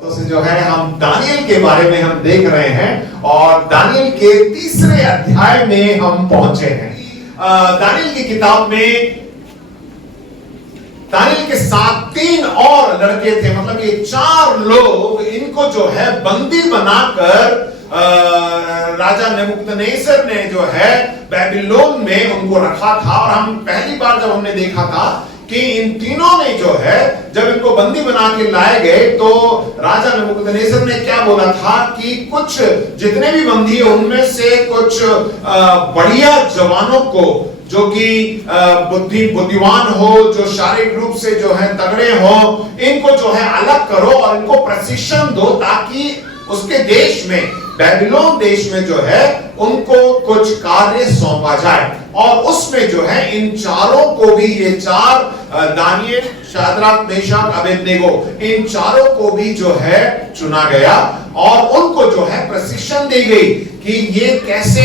तो से जो है हम दानियल के बारे में हम देख रहे हैं और दानियल के तीसरे अध्याय में हम पहुंचे हैं। दानियल की किताब में दानियल के साथ 3 और लड़के थे, मतलब ये 4 लोग, इनको जो है बंदी बनाकर राजा नेबुकदनेस्सर ने जो है बेबीलोन में उनको रखा था। और हम पहली बार जब हमने देखा था कि इन तीनों ने जो है जब इनको बंदी बना के लाए गए तो राजा नेबुकदनेस्सर ने क्या बोला था कि कुछ जितने भी बंदी है उनमें से कुछ बढ़िया जवानों को, जो कि बुद्धिमान हो, जो शारीरिक रूप से जो है तगड़े हो, इनको जो है अलग करो और इनको प्रशिक्षण दो ताकि उसके देश में, बेबीलोन देश में जो है उनको कुछ कार्य सौंपा जाए। और उसमें जो है इन चारों को भी, ये 4 दानियेल, शाद्राक, मेशक, अबेदनेगो, इन चारों को भी जो है चुना गया और उनको जो है प्रशिक्षण दी गई कि ये कैसे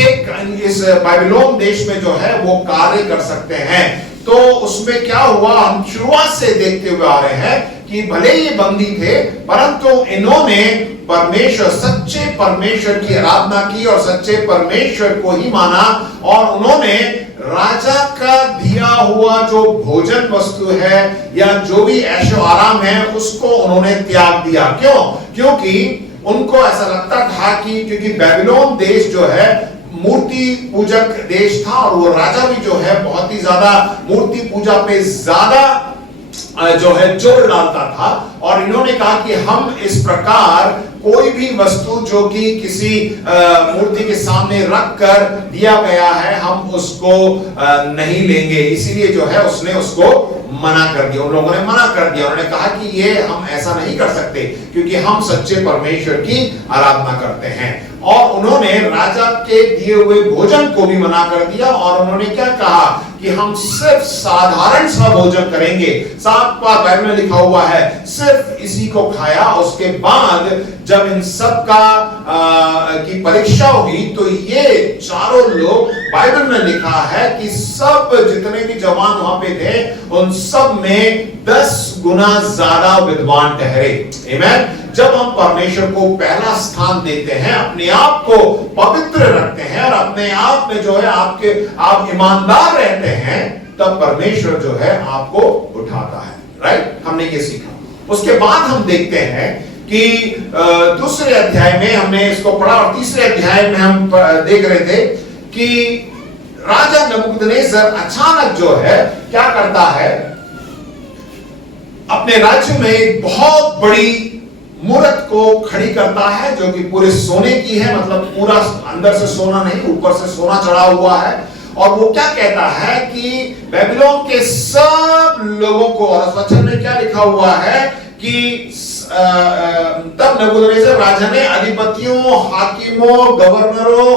इस बेबीलोन देश में जो है वो कार्य कर सकते हैं। तो उसमें क्या हुआ, हम शुरुआत से देखते हुए आ रहे हैं कि भले ये बंदी थे परंतु इन्होंने परमेश्वर, सच्चे परमेश्वर की आराधना की और सच्चे परमेश्वर को ही माना और उन्होंने राजा का दिया हुआ जो भोजन वस्तु है या जो भी ऐशो आराम है उसको उन्होंने त्याग दिया। क्यों? क्योंकि उनको ऐसा लगता था कि क्योंकि बेबीलोन देश जो है मूर्ति पूजक देश था और वो राजा भी जो है बहुत ही ज्यादा मूर्ति पूजा पे ज्यादा जो है जोर डालता था। और इन्होंने कहा कि हम इस प्रकार कोई भी वस्तु जो कि किसी मूर्ति के सामने रख कर दिया गया है हम उसको नहीं लेंगे। इसीलिए जो है उसने उसको मना कर दिया, उन लोगों ने मना कर दिया। उन्होंने कहा कि ये हम ऐसा नहीं कर सकते क्योंकि हम सच्चे परमेश्वर की आराधना करते हैं। और उन्होंने राजा के दिए हुए भोजन को भी मना कर दिया और उन्होंने क्या कहा कि हम सिर्फ साधारण सा भोजन करेंगे। 7 बार बाइबल में लिखा हुआ है सिर्फ इसी को खाया। उसके बाद जब इन सब का की परीक्षा हुई तो ये चारों लोग, बाइबल में लिखा है कि सब जितने भी जवान वहां पे थे उन सब में 10 गुना ज्यादा विद्वान ठहरे। आमीन। जब हम परमेश्वर को पहला स्थान देते हैं, अपने आप को पवित्र रखते हैं और अपने आप में जो है आप ईमानदार रहते हैं, तब परमेश्वर जो है आपको उठाता है। राइट? हमने ये सीखा। उसके बाद हम देखते हैं कि दूसरे अध्याय में हमने इसको पढ़ा और तीसरे अध्याय में हम देख रहे थे कि राजा नबूकदनेस्सर अचानक जो है क्या करता है, अपने राज्य में एक बहुत बड़ी मूर्त को खड़ी करता है जो कि पूरे सोने की है, मतलब पूरा अंदर से सोना नहीं, ऊपर से सोना चढ़ा हुआ है। और वो क्या कहता है कि बेबीलोन के सब लोगों को, और वचन में क्या लिखा हुआ है कि तब नबूकदनेस्सर राजा ने अधिपतियों, हाकिमों, गवर्नरों,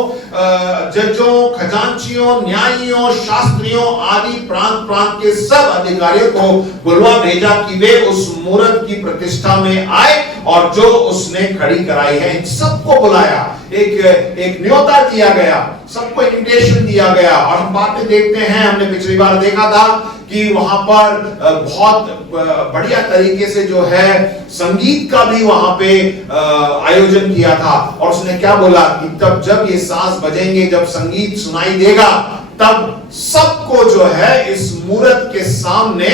जजों, खजांचियों, न्यायियों, शास्त्रियों आदि प्रांत प्रांत के सब अधिकारियों को बुलवा भेजा कि वे उस मूर्त की प्रतिष्ठा में आए और जो उसने खड़ी कराई है इन सबको बुलाया। एक न्योता दिया गया, सबको इन्विटेशन दिया गया। और हम बाद में देखते हैं, हमने पिछली बार देखा था कि वहां पर बहुत बढ़िया तरीके से जो है संगीत का भी वहां पे आयोजन किया था। और उसने क्या बोला कि तब जब ये साज बजेंगे, जब संगीत सुनाई देगा, तब सबको जो है इस मूर्त के सामने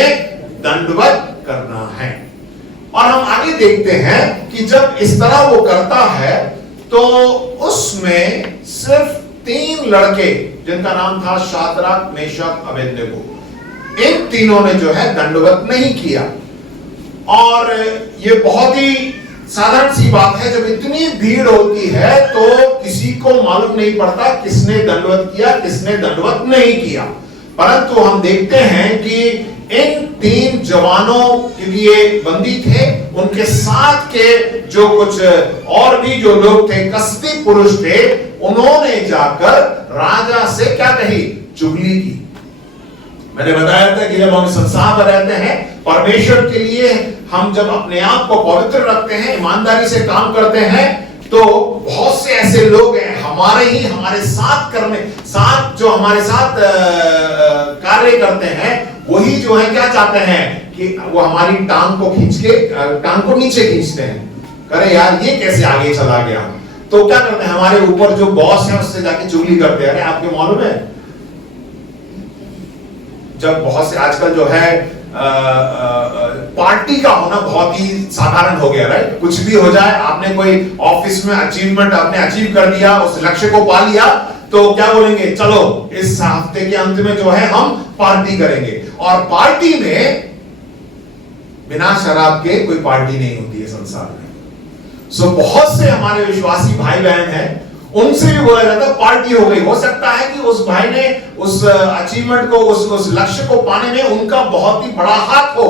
दंडवत करना है। और हम आगे देखते हैं कि जब इस तरह वो करता है तो उसमें सिर्फ 3 लड़के, जिनका नाम था शाद्राक, मेशक, अबेदनेगो, इन तीनों ने जो है दंडवत नहीं किया। और ये बहुत ही साधारण सी बात है, जब इतनी भीड़ होती है तो किसी को मालूम नहीं पड़ता किसने दंडवत किया, किसने दंडवत नहीं किया। परंतु हम देखते हैं कि इन 3 जवानों, क्योंकि ये बंदी थे, उनके साथ के जो कुछ और भी जो लोग थे, कसदी पुरुष थे, उन्होंने जाकर राजा से क्या कही, चुगली की। मैंने बताया था कि जब हम संसार में रहते हैं, परमेश्वर के लिए हम जब अपने आप को पवित्र रखते हैं, ईमानदारी से काम करते हैं, तो बहुत से ऐसे लोग हैं हमारे साथ जो हमारे साथ कार्य करते हैं, वही जो है क्या चाहते हैं कि वो हमारी टांग को नीचे खींचते हैं। करे यार ये कैसे आगे चला गया, तो क्या करते हैं हमारे ऊपर जो बॉस है उससे जाके चुगली करते हैं। अरे आपको मालूम है जब बहुत से आजकल जो है पार्टी का होना बहुत ही साधारण हो गया, राइट। कुछ भी हो जाए, आपने कोई ऑफिस में अचीवमेंट आपने अचीव कर दिया, उस लक्ष्य को पा लिया, तो क्या बोलेंगे, चलो इस हफ्ते के अंत में जो है हम पार्टी करेंगे। और पार्टी में बिना शराब के कोई पार्टी नहीं होती है संसार में। सो बहुत से हमारे विश्वासी भाई बहन हैं, उनसे भी बोला जाता है पार्टी हो गई। हो सकता है कि उस भाई ने उस अचीवमेंट को, उस लक्ष्य को पाने में उनका बहुत ही बड़ा हाथ हो,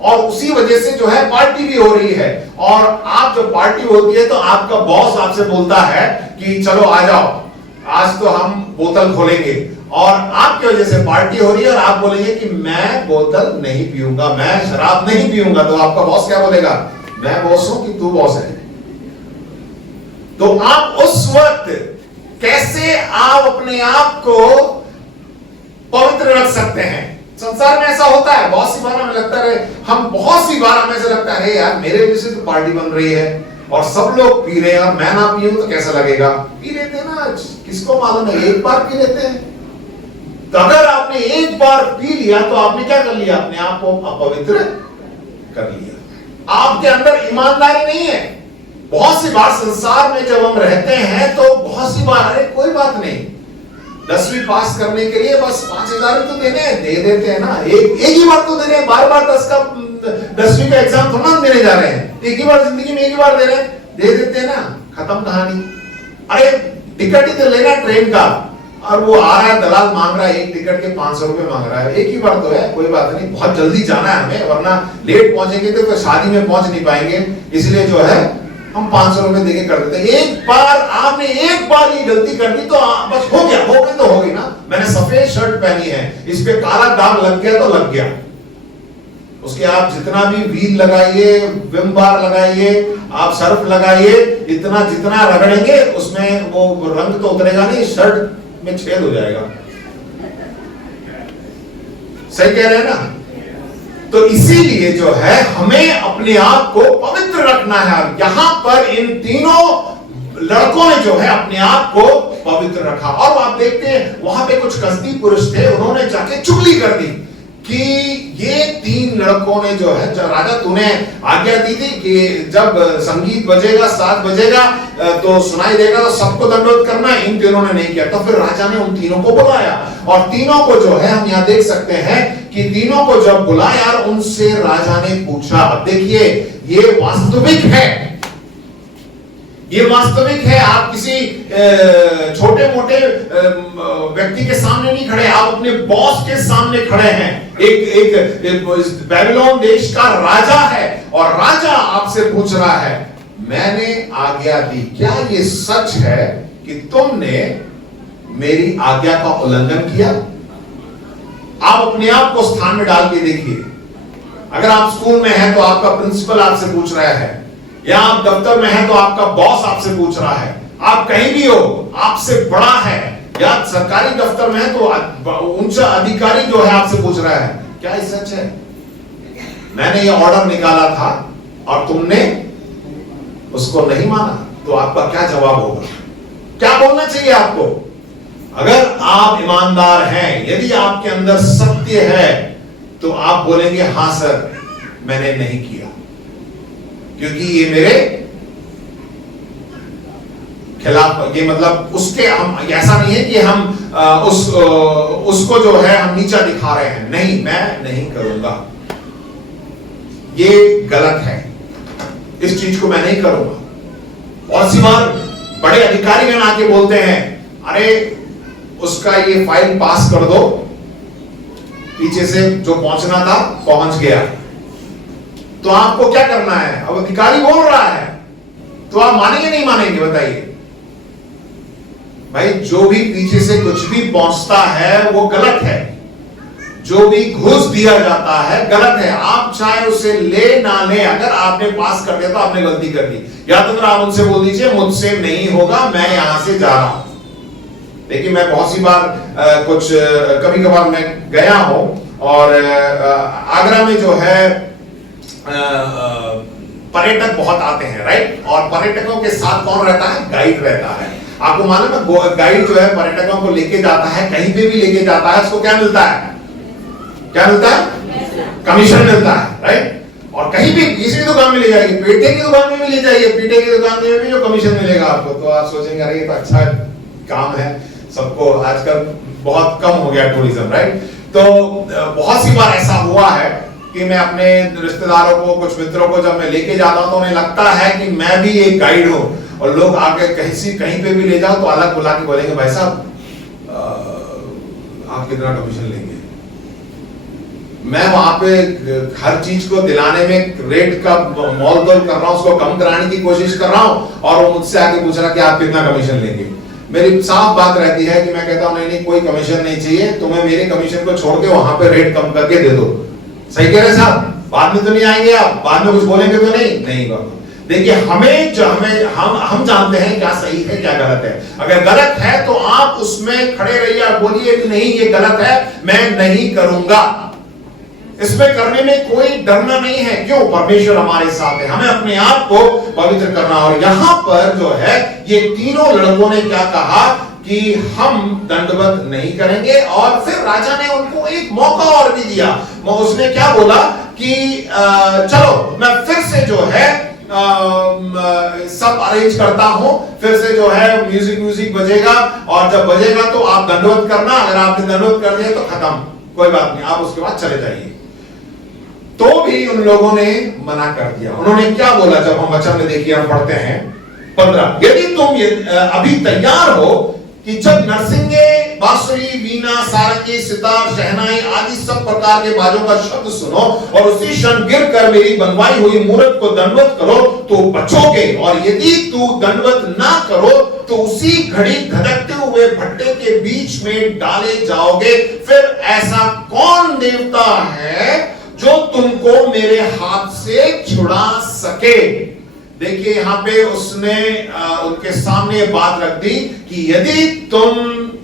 और उसी वजह से जो है पार्टी भी हो रही है। और आप जब पार्टी होती है तो आपका बॉस आपसे बोलता है कि चलो आ जाओ, आज तो हम बोतल खोलेंगे, और आपकी वजह से पार्टी हो रही है, और आप बोलेंगे कि मैं बोतल नहीं पीऊंगा, मैं शराब नहीं पीऊंगा, तो आपका बॉस क्या बोलेगा, मैं बॉस हूं कि तू बॉस है। तो आप उस वक्त कैसे आप अपने आप को पवित्र रख सकते हैं। संसार में ऐसा होता है, बहुत सी बार हमें लगता है, हम बहुत सी बार हमें ऐसा लगता है यार मेरे वजह से तो पार्टी बन रही है और सब लोग पी रहे हैं और मैं ना पीऊं तो कैसा लगेगा। पी लेते हैं ना, किसको मालूम है, एक बार पी लेते हैं। तो अगर आपने एक बार पी लिया तो आपने क्या कर लिया, अपने आप को अपवित्र कर लिया। आपके अंदर ईमानदारी नहीं है। बहुत सी बार संसार में जब हम रहते हैं तो बहुत सी बार अरे कोई बात नहीं, 10वीं पास करने के लिए बस 5,000 तो देने दे देते हैं ना, एक ही बार तो दे रहे हैं, बार बार 10वीं का एग्जाम थोड़ा ना देने जा रहे हैं, एक ही बार जिंदगी में एक ही बार दे रहे हैं, दे देते हैं ना, खत्म कहानी। अरे टिकट ही तो लेना ट्रेन का, और वो आ रहा है दलाल मांग रहा है एक टिकट के 500 रुपए मांग रहा है, एक ही बार तो है, कोई बात नहीं, बहुत जल्दी जाना है हमें, वरना लेट पहुंचेंगे तो शादी में पहुंच नहीं पाएंगे, इसलिए जो है हम 500 रुपए देके कर देते हैं। एक बार आपने एक बार ये गलती कर दी तो बस हो गया, हो गई तो हो गई ना। मैंने सफेद शर्ट पहनी है, इस पे काला दाग लग गया तो लग गया, उसके आप जितना भी व्हील लगाइए, विम बार लगाइए, आप सर्फ लगाइए, इतना जितना रगड़ेंगे उसमें वो रंग तो उतरेगा नहीं, शर्ट में छेद हो जाएगा। सही कह रहे हैं ना। तो इसीलिए जो है हमें अपने आप को पवित्र रखना है। यहां पर इन तीनों लड़कों ने जो है अपने आप को पवित्र रखा। और आप देखते हैं वहां पे कुछ कसदी पुरुष थे, उन्होंने जाके चुगली कर दी कि ये 3 लड़कों ने जो है, जब राजा तूने आज्ञा दी थी कि जब संगीत बजेगा 7 बजेगा तो सुनाई देगा तो सबको दंडवत करना है, इन तीनों ने नहीं किया। तो फिर राजा ने उन तीनों को बुलाया, और तीनों को जो है हम यहाँ देख सकते हैं कि तीनों को जब बुलाया और उनसे राजा ने पूछा। अब देखिए ये वास्तविक है, ये वास्तविक है। आप किसी छोटे मोटे व्यक्ति के सामने नहीं खड़े, आप अपने बॉस के सामने खड़े हैं। एक बेबीलोन देश का राजा है, और राजा आपसे पूछ रहा है मैंने आज्ञा दी, क्या ये सच है कि तुमने मेरी आज्ञा का उल्लंघन किया? आप अपने आप को स्थान में डाल के देखिए। अगर आप स्कूल में हैं तो आपका प्रिंसिपल आपसे पूछ रहा है, या आप दफ्तर में हैं तो आपका बॉस आपसे पूछ रहा है, आप कहीं भी हो आपसे बड़ा है, या सरकारी दफ्तर में है तो ऊंचा अधिकारी जो है आपसे पूछ रहा है क्या ये सच है, मैंने ये ऑर्डर निकाला था और तुमने उसको नहीं माना, तो आपका क्या जवाब होगा? क्या बोलना चाहिए आपको? अगर आप ईमानदार हैं, यदि आपके अंदर सत्य है, तो आप बोलेंगे हां सर मैंने नहीं किया, क्योंकि ये मेरे खिलाफ, ये मतलब उसके, हम ऐसा नहीं है कि हम उसको जो है हम नीचा दिखा रहे हैं, नहीं, मैं नहीं करूंगा, ये गलत है, इस चीज को मैं नहीं करूंगा। और सी बार बड़े अधिकारीगण आके बोलते हैं अरे उसका ये फाइल पास कर दो, पीछे से जो पहुंचना था पहुंच गया, तो आपको क्या करना है? अब अधिकारी बोल रहा है तो आप मानेंगे नहीं मानेंगे? बताइए भाई, जो भी पीछे से कुछ भी पहुंचता है वो गलत है, जो भी घूस दिया जाता है गलत है। आप चाहे उसे ले ना ले, अगर आपने पास कर दिया तो आपने गलती कर दी, या तो फिर आप उनसे बोल दीजिए मुझसे नहीं होगा, मैं यहां से जा रहा हूं। देखिए मैं बहुत सी बार कुछ कभी कभार मैं गया हूं, और आगरा में जो है पर्यटक बहुत आते हैं, राइट? और पर्यटकों के साथ कौन रहता है? गाइड रहता है। आपको मालूम है गाइड जो है पर्यटकों को लेके जाता है, कहीं पे भी लेके जाता है, उसको क्या मिलता है? क्या मिलता है? कमीशन मिलता है, राइट? और कहीं भी किसी भी दुकान में ले जाएगी, पेठे की दुकान में भी ले जाइए, पीठे की दुकान में भी जो कमीशन मिलेगा आपको, तो आप सोचेंगे अरे ये तो अच्छा काम है। सबको आजकल बहुत कम हो गया टूरिज्म, राइट? तो बहुत सी बार ऐसा हुआ है कि मैं अपने रिश्तेदारों को, कुछ मित्रों को जब मैं लेके जाता हूं तो उन्हें लगता है कि मैं भी एक गाइड हूं, और लोग आके कहीं पे भी ले जाओ तो अलग बुला के बोलेंगे भाई साहब आप कितना कमीशन लेंगे? मैं वहां पे हर चीज को दिलाने में रेट का मोल तोल कर रहा हूं, उसको कम कराने की कोशिश कर रहा हूं, और वो मुझसे आके पूछ रहा कि आप कितना कमीशन लेंगे। मेरी साफ बात रहती है कि मैं कहता हूं नहीं कोई कमीशन नहीं चाहिए, तुम्हें मेरे कमीशन को छोड़ के वहां पे रेट कम करके दे दो। सही कह रहे साहब? बाद में तो नहीं आएंगे आप, बाद में कुछ बोलेंगे तो नहीं बाबा। देखिए हम जानते हैं क्या सही है क्या गलत है। अगर गलत है तो आप उसमें खड़े रहिए, बोलिए कि नहीं ये गलत है, मैं नहीं करूंगा। इसमें करने में कोई डरना नहीं है। क्यों? परमेश्वर हमारे साथ है, हमें अपने आप को पवित्र करना। और यहां पर जो है ये तीनों लड़कों ने क्या कहा कि हम दंडवत नहीं करेंगे, और फिर राजा ने उनको एक मौका और भी दिया। उसने क्या बोला कि चलो मैं फिर से जो है सब अरेंज करता हूं, फिर से जो है म्यूजिक बजेगा, और जब बजेगा तो आप दंडवत करना, अगर आपने दंडवत कर दिया तो खत्म, कोई बात नहीं, आप उसके बाद चले जाइए। तो भी उन लोगों ने मना कर दिया। उन्होंने क्या बोला? जब हम वचन में देखिए, हम पढ़ते हैं 15, यदि तुम अभी तैयार हो कि जब नरसिंगे, बांसुरी, वीणा, सारंगी, सितार, शहनाई आदि सब प्रकार के बाजों का शब्द सुनो, और उसी क्षण गिर कर मेरी बनवाई हुई मूरत को दंडवत करो तो बचोगे, और यदि तू दंडवत ना करो तो उसी घड़ी धधकते हुए भट्टे के बीच में डाले जाओगे। फिर ऐसा कौन देवता है जो तुमको मेरे हाथ से छुड़ा सके? देखिए यहां पे उसने उनके सामने बात रख दी कि यदि तुम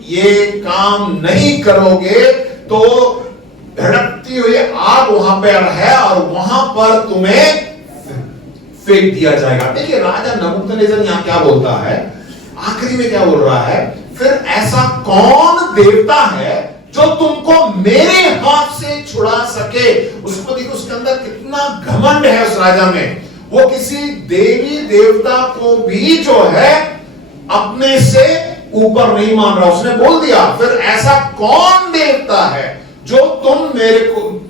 ये काम नहीं करोगे तो भड़कती हुई आग वहां पर है और वहां पर तुम्हें फेंक दिया जाएगा। देखिए राजा नबूकदनेस्सर यहां क्या बोलता है, आखिरी में क्या बोल रहा है? फिर ऐसा कौन देवता है जो तुमको मेरे हाथ से छुड़ा सके? उसको देखो, उसके अंदर कितना घमंड है उस राजा में। वो किसी देवी देवता को भी जो है अपने से ऊपर नहीं मान रहा। उसने बोल दिया फिर ऐसा कौन देवता है जो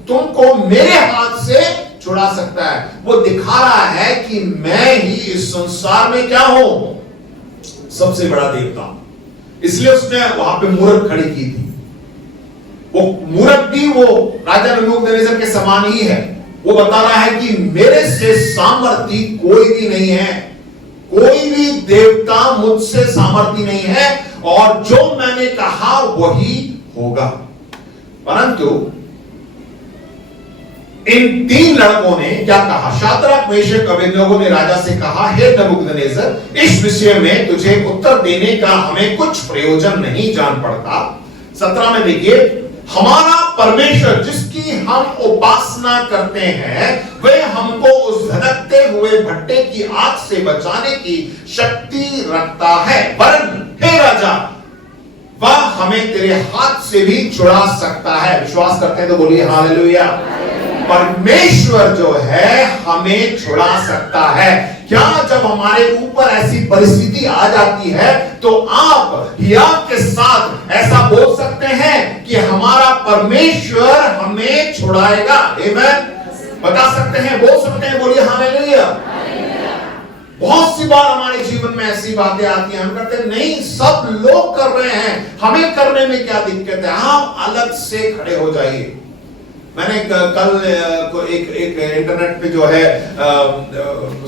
तुमको मेरे हाथ से छुड़ा सकता है? वो दिखा रहा है कि मैं ही इस संसार में क्या हूं, सबसे बड़ा देवता। इसलिए उसने वहां पे मूरत खड़ी की थी। वो मूरत भी वो राजा नबूकदनेस्सर के समान ही है। वो बता रहा है कि मेरे से सामर्थी कोई भी नहीं है, कोई भी देवता मुझसे सामर्थी नहीं है, और जो मैंने कहा वही होगा। परंतु इन तीन लड़कों ने क्या कहा? शाद्रक, मेशक, अबेदनगो ने राजा से कहा, हे नबूकदनेस्सर, इस विषय में तुझे उत्तर देने का हमें कुछ प्रयोजन नहीं जान पड़ता। 17 में देखिए, हमारा परमेश्वर जिसकी हम उपासना करते हैं वह हमको उस धधकते हुए भट्टे की आग से बचाने की शक्ति रखता है, वरन हे राजा वह हमें तेरे हाथ से भी छुड़ा सकता है। विश्वास करते हैं तो बोलिए हालेलुया। परमेश्वर जो है हमें छुड़ा सकता है। क्या जब हमारे ऊपर ऐसी परिस्थिति आ जाती है तो आप हियाव के साथ ऐसा बोल सकते हैं कि हमारा परमेश्वर हमें छुड़ाएगा? आमीन। बता सकते हैं, बोल सकते हैं, बोलिए हालेलुया। बहुत सी बार हमारे जीवन में ऐसी बातें आती हैं, हम कहते हैं नहीं सब लोग कर रहे हैं, हमें करने में क्या दिक्कत है? आप अलग से खड़े हो जाइए। मैंने कल एक इंटरनेट पे जो है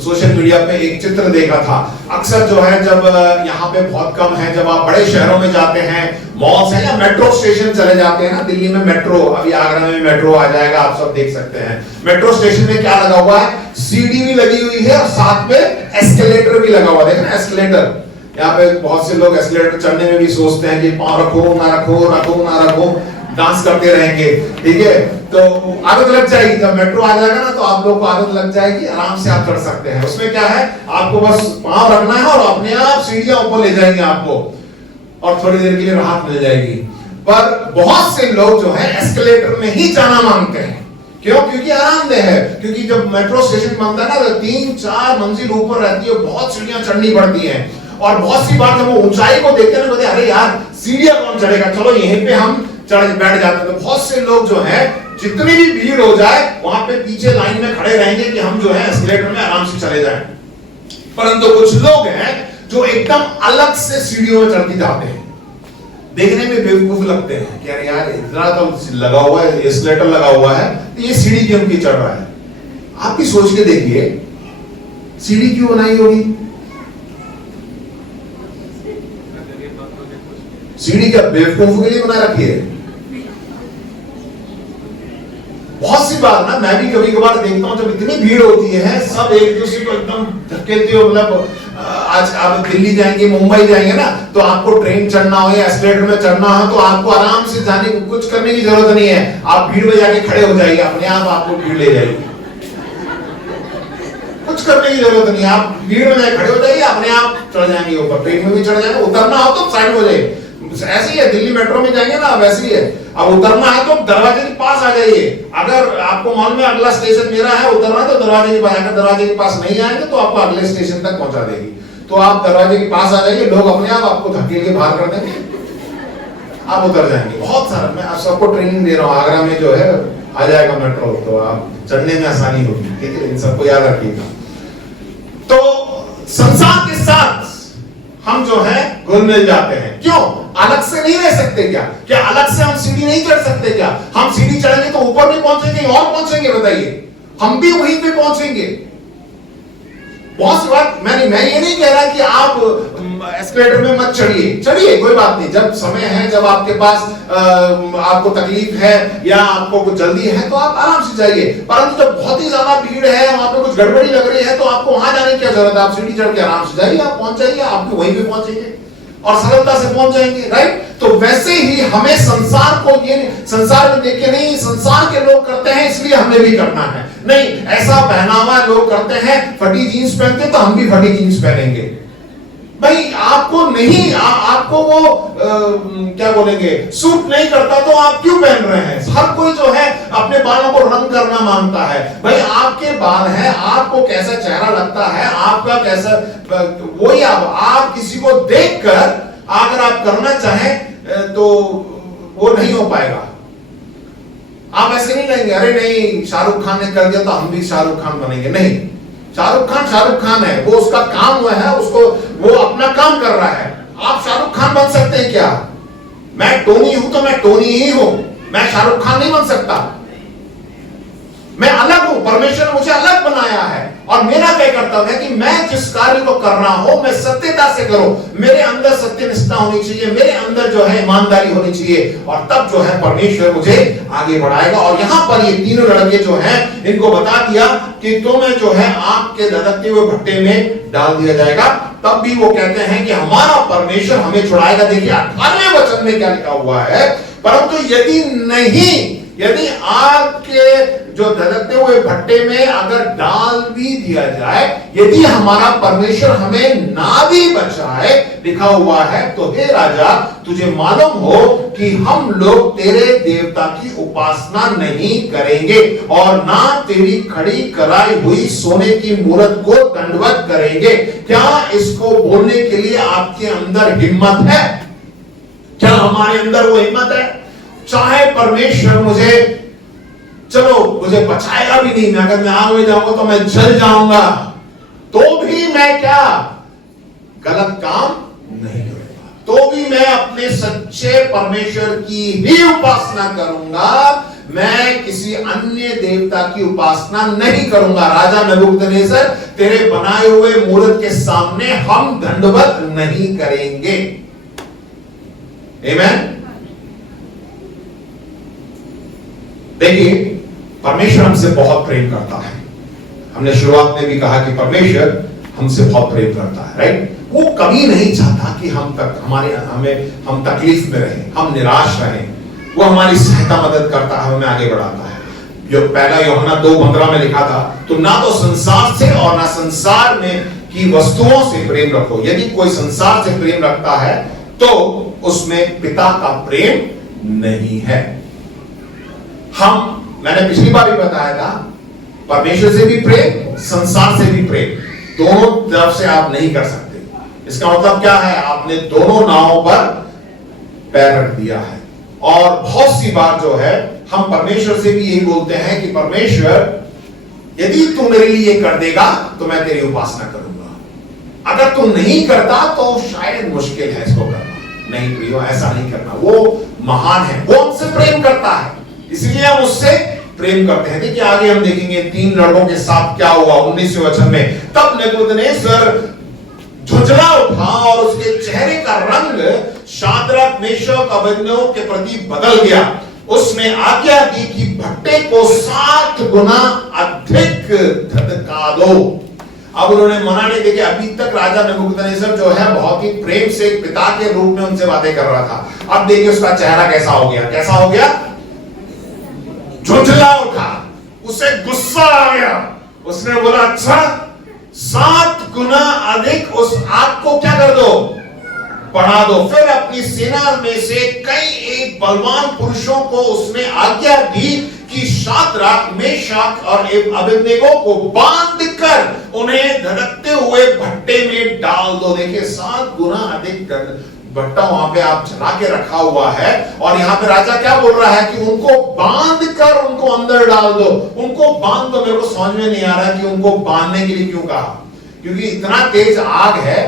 सोशल मीडिया पे एक चित्र देखा था। अक्सर जो है जब यहाँ पे बहुत कम है, जब आप बड़े शहरों में जाते हैं, मॉल्स हैं या मेट्रो स्टेशन चले जाते हैं ना, दिल्ली में मेट्रो, अभी आगरा में मेट्रो आ जाएगा, आप सब देख सकते हैं। मेट्रो स्टेशन में क्या लगा हुआ है? सीढ़ी भी लगी हुई है और साथ में एस्केलेटर भी लगा हुआ है। देखो ना एस्केलेटर, यहाँ पे बहुत से लोग एस्केलेटर चढ़ने में भी सोचते हैं कि पांव रखो ना रखो, रखो ना रखो। डांस करते रहेंगे, ठीक है। तो आदत लग जाएगी, जब मेट्रो आ जाएगा ना तो आप लोग को आदत लग जाएगी, आराम से आप चढ़ सकते हैं। उसमें क्या है, आपको बस पांव रखना है और अपने आप सीढ़ियां ऊपर ले जाएंगे आपको, और थोड़ी देर के लिए राहत मिल जाएगी। पर बहुत से लोग जो है एस्केलेटर में ही जाना मांगते हैं। क्यों? क्योंकि आरामदेह है। क्योंकि जब मेट्रो स्टेशन बनता है ना तो 3-4 मंजिल ऊपर रहती है, बहुत सीढ़ियां चढ़नी पड़ती हैं। और बहुत सी बार जब वो ऊंचाई को देखते हैं बोलते अरे यार सीढ़ियां कौन चढ़ेगा, चलो यहीं पे हम चढ़ बैठ जाते हैं। तो बहुत से लोग जो है जितनी भी भीड़ हो जाए वहां पे पीछे लाइन में खड़े रहेंगे कि हम जो है एस्केलेटर में आराम से चले जाएं। परंतु कुछ लोग हैं जो एकदम अलग से सीढ़ियों में चढ़ते जाते हैं, देखने में बेवकूफ लगते हैं कि अरे यार इतना तो लगा हुआ है, एस्केलेटर लगा हुआ है, तो ये सीढ़ी क्यों की चढ़ रहा है। आप भी सोच के देखिए, सीढ़ी क्यों बनाई होगी? सीढ़ी क्या बेवकूफों के लिए बना रखी है? बहुत सी बार ना मैं भी कभी कभार देखता हूं, जब इतनी भीड़ होती है सब एक दूसरे को एकदम धकेलते हो। मतलब आज आप दिल्ली जाएंगे, मुंबई जाएंगे ना, तो आपको ट्रेन चढ़ना हो या एस्केलेटर में चढ़ना हो तो आपको आराम से जाने को कुछ करने की जरूरत नहीं है। आप भीड़ में जाके खड़े हो जाइए, अपने आप आपको भीड़ ले जाएगी, कुछ करने की जरूरत नहीं है। आप भीड़ में जाके खड़े हो जाइए, अपने आप चढ़ जाएंगे ऊपर, ट्रेन में भी चढ़ जाएंगे। उतरना हो तो साइड हो जाइए, ऐसे ही है, दिल्ली मेट्रो में जाएंगे ना वैसे ही है। अब उतरना है तो दरवाजे के पास आ जाइए। अगर आपको मालूम है अगला स्टेशन मेरा है, उतरना तो दरवाजे के पास, अगर दरवाजे के पास नहीं आएंगे तो आपको अगले स्टेशन तक पहुंचा देगी। तो आप दरवाजे के पास आ जाइए, लोग अपने आप आपको धकेल के बाहर कर देंगे, आप उतर जाएंगे। बहुत सारा, मैं आप सबको ट्रेनिंग दे रहा हूँ, आगरा में जो है आ जाएगा मेट्रो, तो आप चढ़ने में आसानी होगी, ठीक है। इन सबको याद रखिएगा। तो संसार के साथ हम जो है घुल मिल जाते हैं। क्यों? अलग से नहीं रह सकते क्या? क्या अलग से हम सीढ़ी नहीं चढ़ सकते क्या? हम सीढ़ी चढ़ेंगे तो ऊपर भी पहुंचेंगे और पहुंचेंगे, बताइए, हम भी वहीं पे पहुंचेंगे। बहुत सी बात मैं ये नहीं कह रहा कि आप एस्केलेटर में मत चढ़िए, कोई बात नहीं। जब समय है, जब आपके पास आपको तकलीफ है या आपको कुछ जल्दी है तो आप आराम से जाइए। परंतु जब बहुत ही ज्यादा भीड़ है, वहां पे कुछ गड़बड़ी लग रही है, तो आपको वहां जाने की क्या जरूरत है? आप सीढ़ी चढ़ के आराम से जाइए, आप पहुंच जाइए, आप भी वहीं पे पहुंचेंगे और सरलता से पहुंच जाएंगे, राइट। तो वैसे ही हमें संसार को, ये संसार में देख के नहीं, संसार के लोग करते हैं इसलिए हमें भी करना है नहीं। ऐसा पहनावा लोग करते हैं, फटी जीन्स पहनते तो हम भी फटी जीन्स पहनेंगे। भाई आपको नहीं, आपको वो क्या बोलेंगे, सूट नहीं करता तो आप क्यों पहन रहे हैं? हर कोई जो है अपने बालों को रंग करना मांगता है। भाई आपके बाल हैं, आपको कैसा चेहरा लगता है, आपका कैसा, वही आप किसी को देखकर अगर आप करना चाहें तो वो नहीं हो पाएगा। आप ऐसे नहीं कहेंगे अरे नहीं शाहरुख खान ने कर दिया तो हम भी शाहरुख खान बनेंगे, नहीं। शाहरुख खान है, वो उसका काम हुआ है, उसको वो अपना काम कर रहा है। आप शाहरुख खान बन सकते हैं क्या? मैं टोनी हूं तो मैं टोनी ही हूं, मैं शाहरुख खान नहीं बन सकता। मैं अलग हूं, परमेश्वर ने मुझे अलग बनाया है और मेरा क्या कर्तव्य है कि मैं जिस कार्य को कर रहा हूं मैं सत्यता से करूं। मेरे अंदर सत्यनिष्ठा होनी चाहिए, मेरे अंदर जो है ईमानदारी होनी चाहिए, और तब जो है परमेश्वर मुझे आगे बढ़ाएगा। और यहां पर ये तीनों लड़के जो हैं इनको बता दिया कि तुम्हें जो है आग के धधकते हुए भट्टे में डाल दिया जाएगा। तब भी वो कहते हैं कि हमारा परमेश्वर हमें छुड़ाएगा। देखिए 18वें वचन में क्या लिखा हुआ है, परंतु यदि आग के जो धधकते हुए भट्टे में अगर डाल भी दिया जाए, यदि हमारा परमेश्वर हमें ना भी बचाए, लिखा हुआ है, तो हे राजा तुझे मालूम हो कि हम लोग तेरे देवता की उपासना नहीं करेंगे और ना तेरी खड़ी कराई हुई सोने की मूरत को दंडवत करेंगे। क्या इसको बोलने के लिए आपके अंदर हिम्मत है? क्या हमारे अंदर वो हिम्मत है? चाहे परमेश्वर मुझे बचाएगा भी नहीं, मैं अगर मैं आग में जाऊंगा तो मैं जल जाऊंगा, तो भी मैं क्या गलत काम नहीं करूंगा, तो भी मैं अपने सच्चे परमेश्वर की ही उपासना करूंगा, मैं किसी अन्य देवता की उपासना नहीं करूंगा। राजा नबूकदनेस्सर तेरे बनाए हुए मूर्त के सामने हम दंडवत नहीं करेंगे। आमीन। देखिए परमेश्वर हमसे बहुत प्रेम करता है। हमने शुरुआत में भी कहा कि परमेश्वर हमसे बहुत प्रेम करता है, राइट। वो कभी नहीं चाहता कि हम तकलीफ में रहें, हम निराश रहें, वो हमारी सहायता मदद करता है, हमें आगे बढ़ाता है। जो पहला यूहन्ना 2:15 में लिखा था, तो ना तो संसार से और ना संसार में की वस्तुओं से प्रेम रखो। यदि कोई संसार से प्रेम रखता है तो उसमें पिता का प्रेम नहीं है। मैंने पिछली बार भी बताया था, परमेश्वर से भी प्रेम, संसार से भी प्रेम, दोनों तरफ से आप नहीं कर सकते। इसका मतलब क्या है? आपने दोनों नावों पर पैर रख दिया है। और बहुत सी बार जो है हम परमेश्वर से भी यही बोलते हैं कि परमेश्वर, यदि तू मेरे लिए कर देगा तो मैं तेरी उपासना करूंगा, अगर तू नहीं करता तो शायद मुश्किल है इसको करना। नहीं प्रियो, ऐसा नहीं करना। वो महान है, वो हमसे प्रेम करता है, इसलिए हम उससे प्रेम करते हैं। देखिए आगे हम देखेंगे 3 लड़कों के साथ क्या हुआ 19वें वचन में। तब नेबूकदनेस्सर झुंझला उठा और उसके चेहरे का रंग शाद्रक, मेशक, अबेदनगो के प्रति बदल गया। उसने आज्ञा दी कि भट्टे को 7 गुना अधिक धधका दो। अब उन्होंने मना नहीं, देखिए अभी तक राजा नेबूकदनेस्सर जो है बहुत ही प्रेम से पिता के रूप में उनसे बातें कर रहा था। अब देखिए उसका चेहरा कैसा हो गया, कैसा हो गया? झुंझला उठा, उसे गुस्सा आ गया। उसने बोला अच्छा 7 गुना अधिक उस आग को क्या कर दो, बढ़ा दो। फिर अपनी सेना में से कई एक बलवान पुरुषों को उसने आज्ञा दी कि शाद्रक, मेशक और अबेदनगो को बांध कर उन्हें धड़कते हुए भट्टे में डाल दो। देखिए 7 गुना अधिक भट्टा वहां पे आप जला के रखा हुआ है, और यहां पे राजा क्या बोल रहा है कि उनको बांध कर उनको अंदर डाल दो। उनको बांध दो। मेरे को समझ में नहीं आ रहा कि उनको बांधने के लिए क्यों कहा, क्योंकि इतना तेज आग है,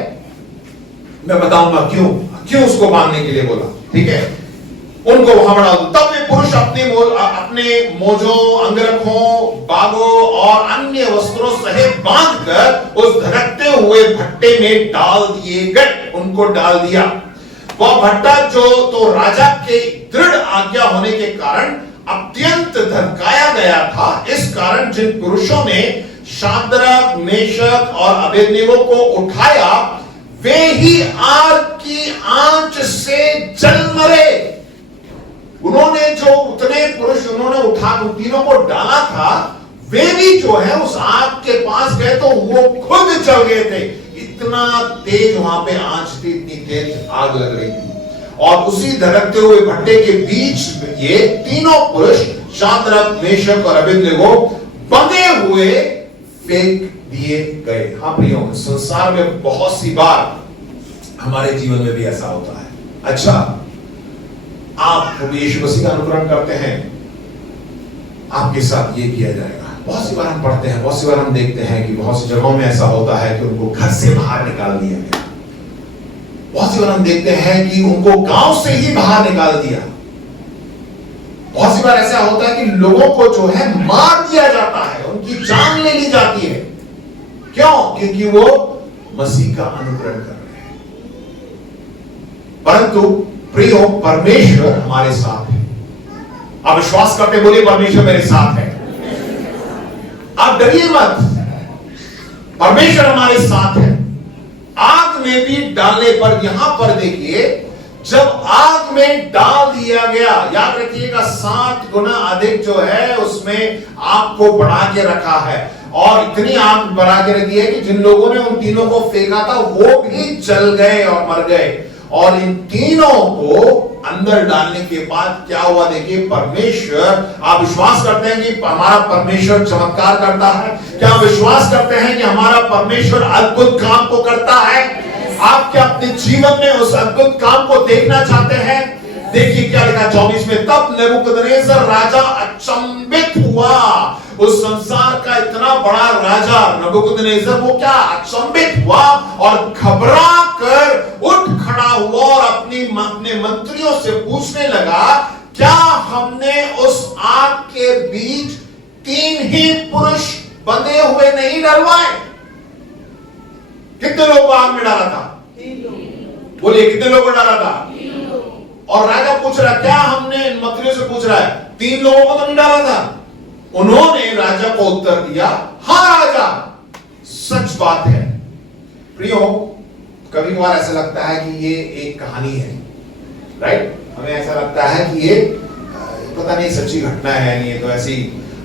मैं बताऊंगा क्यों उसको बांधने के लिए बोला। ठीक है, उनको वहां बढ़ा दो। तब वे पुरुष अपने मोजों, अंगरखों, बागों और अन्य वस्त्रों सहित बांधकर उस धड़कते हुए भट्टे में डाल दिए गए। उनको डाल दिया। वह भट्टा जो तो राजा के दृढ़ आज्ञा होने के कारण अत्यंत धधकाया गया था। इस कारण जिन पुरुषों ने शाद्रक, मेशक और अबेदनगो को उठाया वे ही आग की आंच से जल मरे। उन्होंने जो उतने पुरुष उन्होंने उठा तीनों को डाला था, वे भी जो है उस आग के पास गए तो वो खुद जल गए थे। इतना तेज वहां पे आंच थी, इतनी तेज आग लग रही थी। और उसी धड़कते हुए भट्टे के बीच ये तीनों पुरुष शाद्रक, मेशक और अबेदनगो बंधे हुए फेंक दिए गए। हाँ प्रियो, संसार में बहुत सी बार हमारे जीवन में भी ऐसा होता है। अच्छा, आप प्रभु यीशु मसीह का अनुकरण करते हैं, आपके साथ ये किया जाएगा। बहुत सी बार हम पढ़ते हैं, बहुत सी बार हम देखते हैं कि बहुत सी जगहों में ऐसा होता है कि उनको घर से बाहर निकाल दिया गया। बहुत सी बार हम देखते हैं कि उनको गांव से ही बाहर निकाल दिया। बहुत सी बार ऐसा होता है कि लोगों को जो है मार दिया जाता है, उनकी जान ले ली जाती है। क्यों? क्योंकि वो मसीह का अनुकरण कर रहे हैं। परंतु प्रियो, परमेश्वर हमारे साथ है। आप विश्वास करते बोलिए, परमेश्वर मेरे साथ है। आप डरिए मत, परमेश्वर हमारे साथ है। आग में भी डालने पर, यहां पर देखिए, जब आग में डाल दिया गया, याद रखिएगा 7 गुना अधिक जो है उसमें आग को बढ़ा के रखा है। और इतनी आग बढ़ा के रखी है कि जिन लोगों ने उन तीनों को फेंका था वो भी जल गए और मर गए। और इन तीनों को अंदर डालने के बाद क्या हुआ देखिए, परमेश्वर, आप विश्वास करते हैं कि हमारा परमेश्वर चमत्कार करता है? क्या आप विश्वास करते हैं कि हमारा परमेश्वर अद्भुत काम को करता है? आप क्या अपने जीवन में उस अद्भुत काम को देखना चाहते हैं? देखिए क्या लिखा 24 में। तब नेबूकदनेस्सर राजा अचंभित हुआ। उस संसार का इतना बड़ा राजा नेबूकदनेस्सर, वो क्या अचंभित हुआ और घबरा कर उठ खड़ा हुआ और अपने मंत्रियों से पूछने लगा, क्या हमने उस आग के बीच 3 ही पुरुष बंधे हुए नहीं डलवाए? कितने लोगों को आग में डाला था? 3 लोग। बोलिए, कितने लोगों को डाला था? 3 लोग। और राजा पूछ रहा है, क्या हमने इन मंत्रियों से पूछ रहा है, 3 लोगों को तो नहीं डाला था? उन्होंने राजा को उत्तर दिया, हाँ राजा, सच बात है। प्रियो, कभी कभार ऐसा लगता है कि ये एक कहानी है, राइट? हमें ऐसा लगता है कि ये पता नहीं सच्ची घटना है नहीं, ये तो ऐसी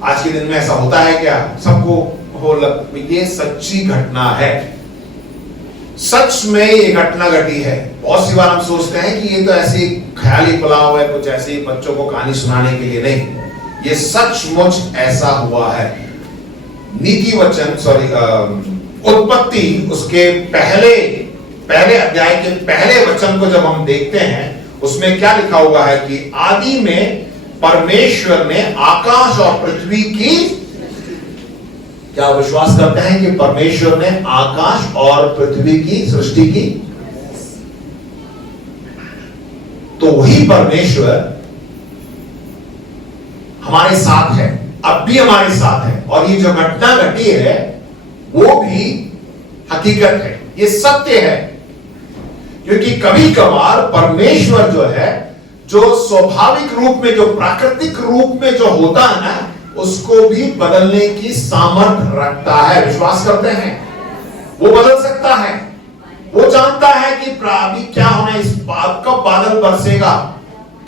आज के दिन में ऐसा होता है क्या, सबको हो ये सच्ची घटना है, सच में ये घटना घटी है। बहुत सी बार हम सोचते हैं कि ये तो ऐसे ख्याली पुलाव है, कुछ ऐसे ही बच्चों को कहानी सुनाने के लिए, नहीं, ये सचमुच ऐसा हुआ है। नीति वचन उत्पत्ति उसके पहले अध्याय के पहले वचन को जब हम देखते हैं, उसमें क्या लिखा हुआ है कि आदि में परमेश्वर ने आकाश और पृथ्वी की, क्या विश्वास करते हैं कि परमेश्वर ने आकाश और पृथ्वी की सृष्टि की? तो वही परमेश्वर हमारे साथ है, अब भी हमारे साथ है, और ये जो घटना घटी है वो भी हकीकत है, ये सत्य है। क्योंकि कभी कभार परमेश्वर जो है, जो स्वाभाविक रूप में, जो प्राकृतिक रूप में जो होता है ना, उसको भी बदलने की सामर्थ्य रखता है। विश्वास करते हैं? वो बदल सकता है। वो जानता है कि अभी क्या होना, इस बात कब बादल बरसेगा,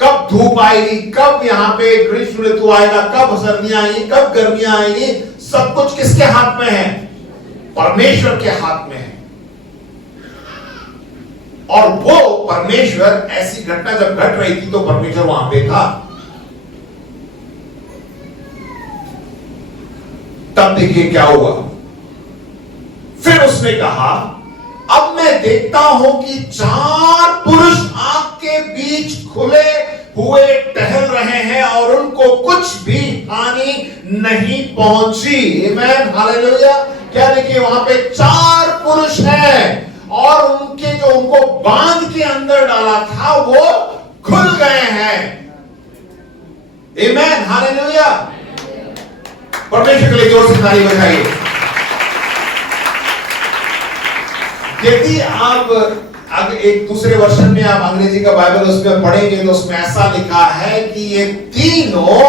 कब धूप आएगी, कब यहां पे ग्रीष्म ऋतु आएगा, कब सर्दियां आएगी, कब गर्मियां आएगी, सब कुछ किसके हाथ में है? परमेश्वर के हाथ में है। और वो परमेश्वर, ऐसी घटना जब घट रही थी तो परमेश्वर वहां पे था। तब देखिए क्या हुआ, फिर उसने कहा, अब मैं देखता हूं कि 4 पुरुष आग के बीच खुले हुए टहल रहे हैं और उनको कुछ भी हानि नहीं पहुंची। आमेन, हालेलुया। क्या देखिए, वहां पे 4 पुरुष हैं और उनके जो उनको बांध के अंदर डाला था वो खुल गए हैं। आमेन, हालेलुया। परमेश्वर के लिए जोर से ताली बजाइए। यदि आप अगर एक दूसरे वर्षन में आप अंग्रेजी का बाइबल उसमें पढ़ेंगे तो उसमें ऐसा लिखा है कि ये तीनों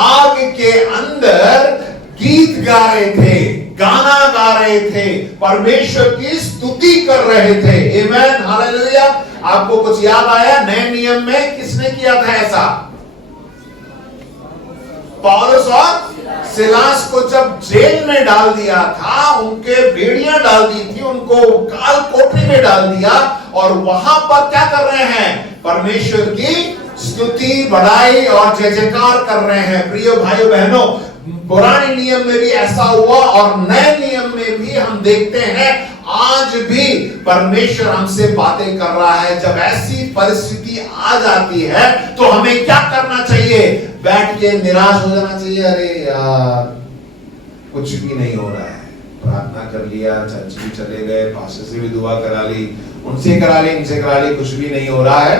आग के अंदर गीत गा रहे थे, गाना गा रहे थे, परमेश्वर की स्तुति कर रहे थे। आमेन, हालेलुया। आपको कुछ याद आया? नए नियम में किसने किया था ऐसा? पौलुस और सिलास को जब जेल में डाल दिया था, उनके बेड़ियां डाल दी थी, उनको काल कोठरी में डाल दिया, और वहां पर क्या कर रहे हैं? परमेश्वर की स्तुति, बढ़ाई और जय जयकार कर रहे हैं। प्रिय भाइयों बहनों, पुराने नियम में भी ऐसा हुआ और नए नियम में भी हम देखते हैं आज भी परमेश्वर हमसे बातें कर रहा है। जब ऐसी परिस्थिति आ जाती है तो हमें क्या करना चाहिए? बैठ के निराश हो जाना चाहिए? अरे यार कुछ भी नहीं हो रहा है, प्रार्थना कर लिया, चर्च भी चले गए, पास्टर से भी दुआ करा ली, उनसे करा ली, इनसे करा ली, कुछ भी नहीं हो रहा है,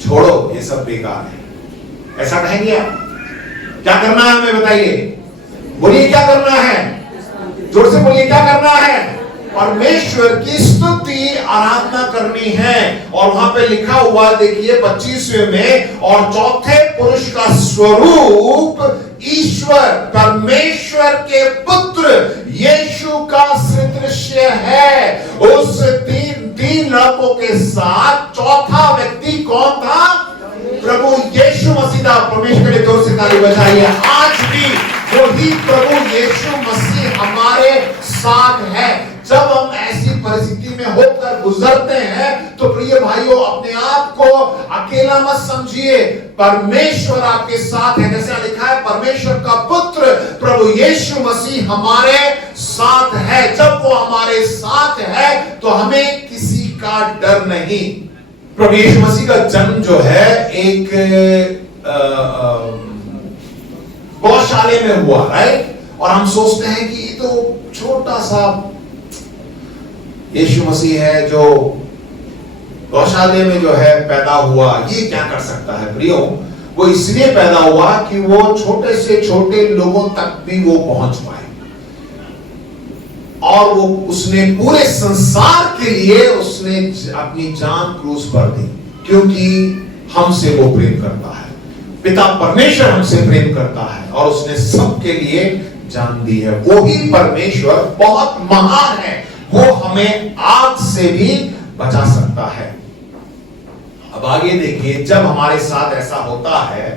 छोड़ो, ये सब बेकार है, ऐसा कहेंगे आप? क्या करना है हमें बताइए? बोलिए क्या करना है? जोर से बोलिए क्या करना है? परमेश्वर की स्तुति आराधना करनी है। और वहां पे लिखा हुआ देखिए 25वें में, और चौथे पुरुष का स्वरूप ईश्वर परमेश्वर के पुत्र यीशु का सदृश्य है। उस तीन लड़कों के साथ चौथा व्यक्ति कौन था? प्रभु यीशु मसीह था। परमेश्वर के जोर से ताली बजाइए। आज भी वही प्रभु यीशु मसीह हमारे साथ है। जब हम ऐसी परिस्थिति में होकर गुजरते हैं तो प्रिय भाइयों, अपने आप को अकेला मत समझिए, परमेश्वर आपके साथ है। जैसे लिखा है, परमेश्वर का पुत्र प्रभु यीशु मसीह हमारे साथ है। जब वो हमारे साथ है तो हमें किसी का डर नहीं। प्रभु यीशु मसीह का जन्म जो है एक गौशाले में हुआ, राइट? और हम सोचते हैं कि ये तो छोटा सा यीशु मसीह है जो गौशाले में जो है पैदा हुआ, ये क्या कर सकता है? प्रियो, वो इसलिए पैदा हुआ कि वो छोटे से छोटे लोगों तक भी वो पहुंच पाए, और वो उसने पूरे संसार के लिए उसने अपनी जान क्रूस पर दी, क्योंकि हमसे वो प्रेम करता है। पिता परमेश्वर हमसे प्रेम करता है और उसने सबके लिए जान दी है। वो ही परमेश्वर बहुत महान है, वो हमें आग से भी बचा सकता है। अब आगे देखिए, जब हमारे साथ ऐसा होता है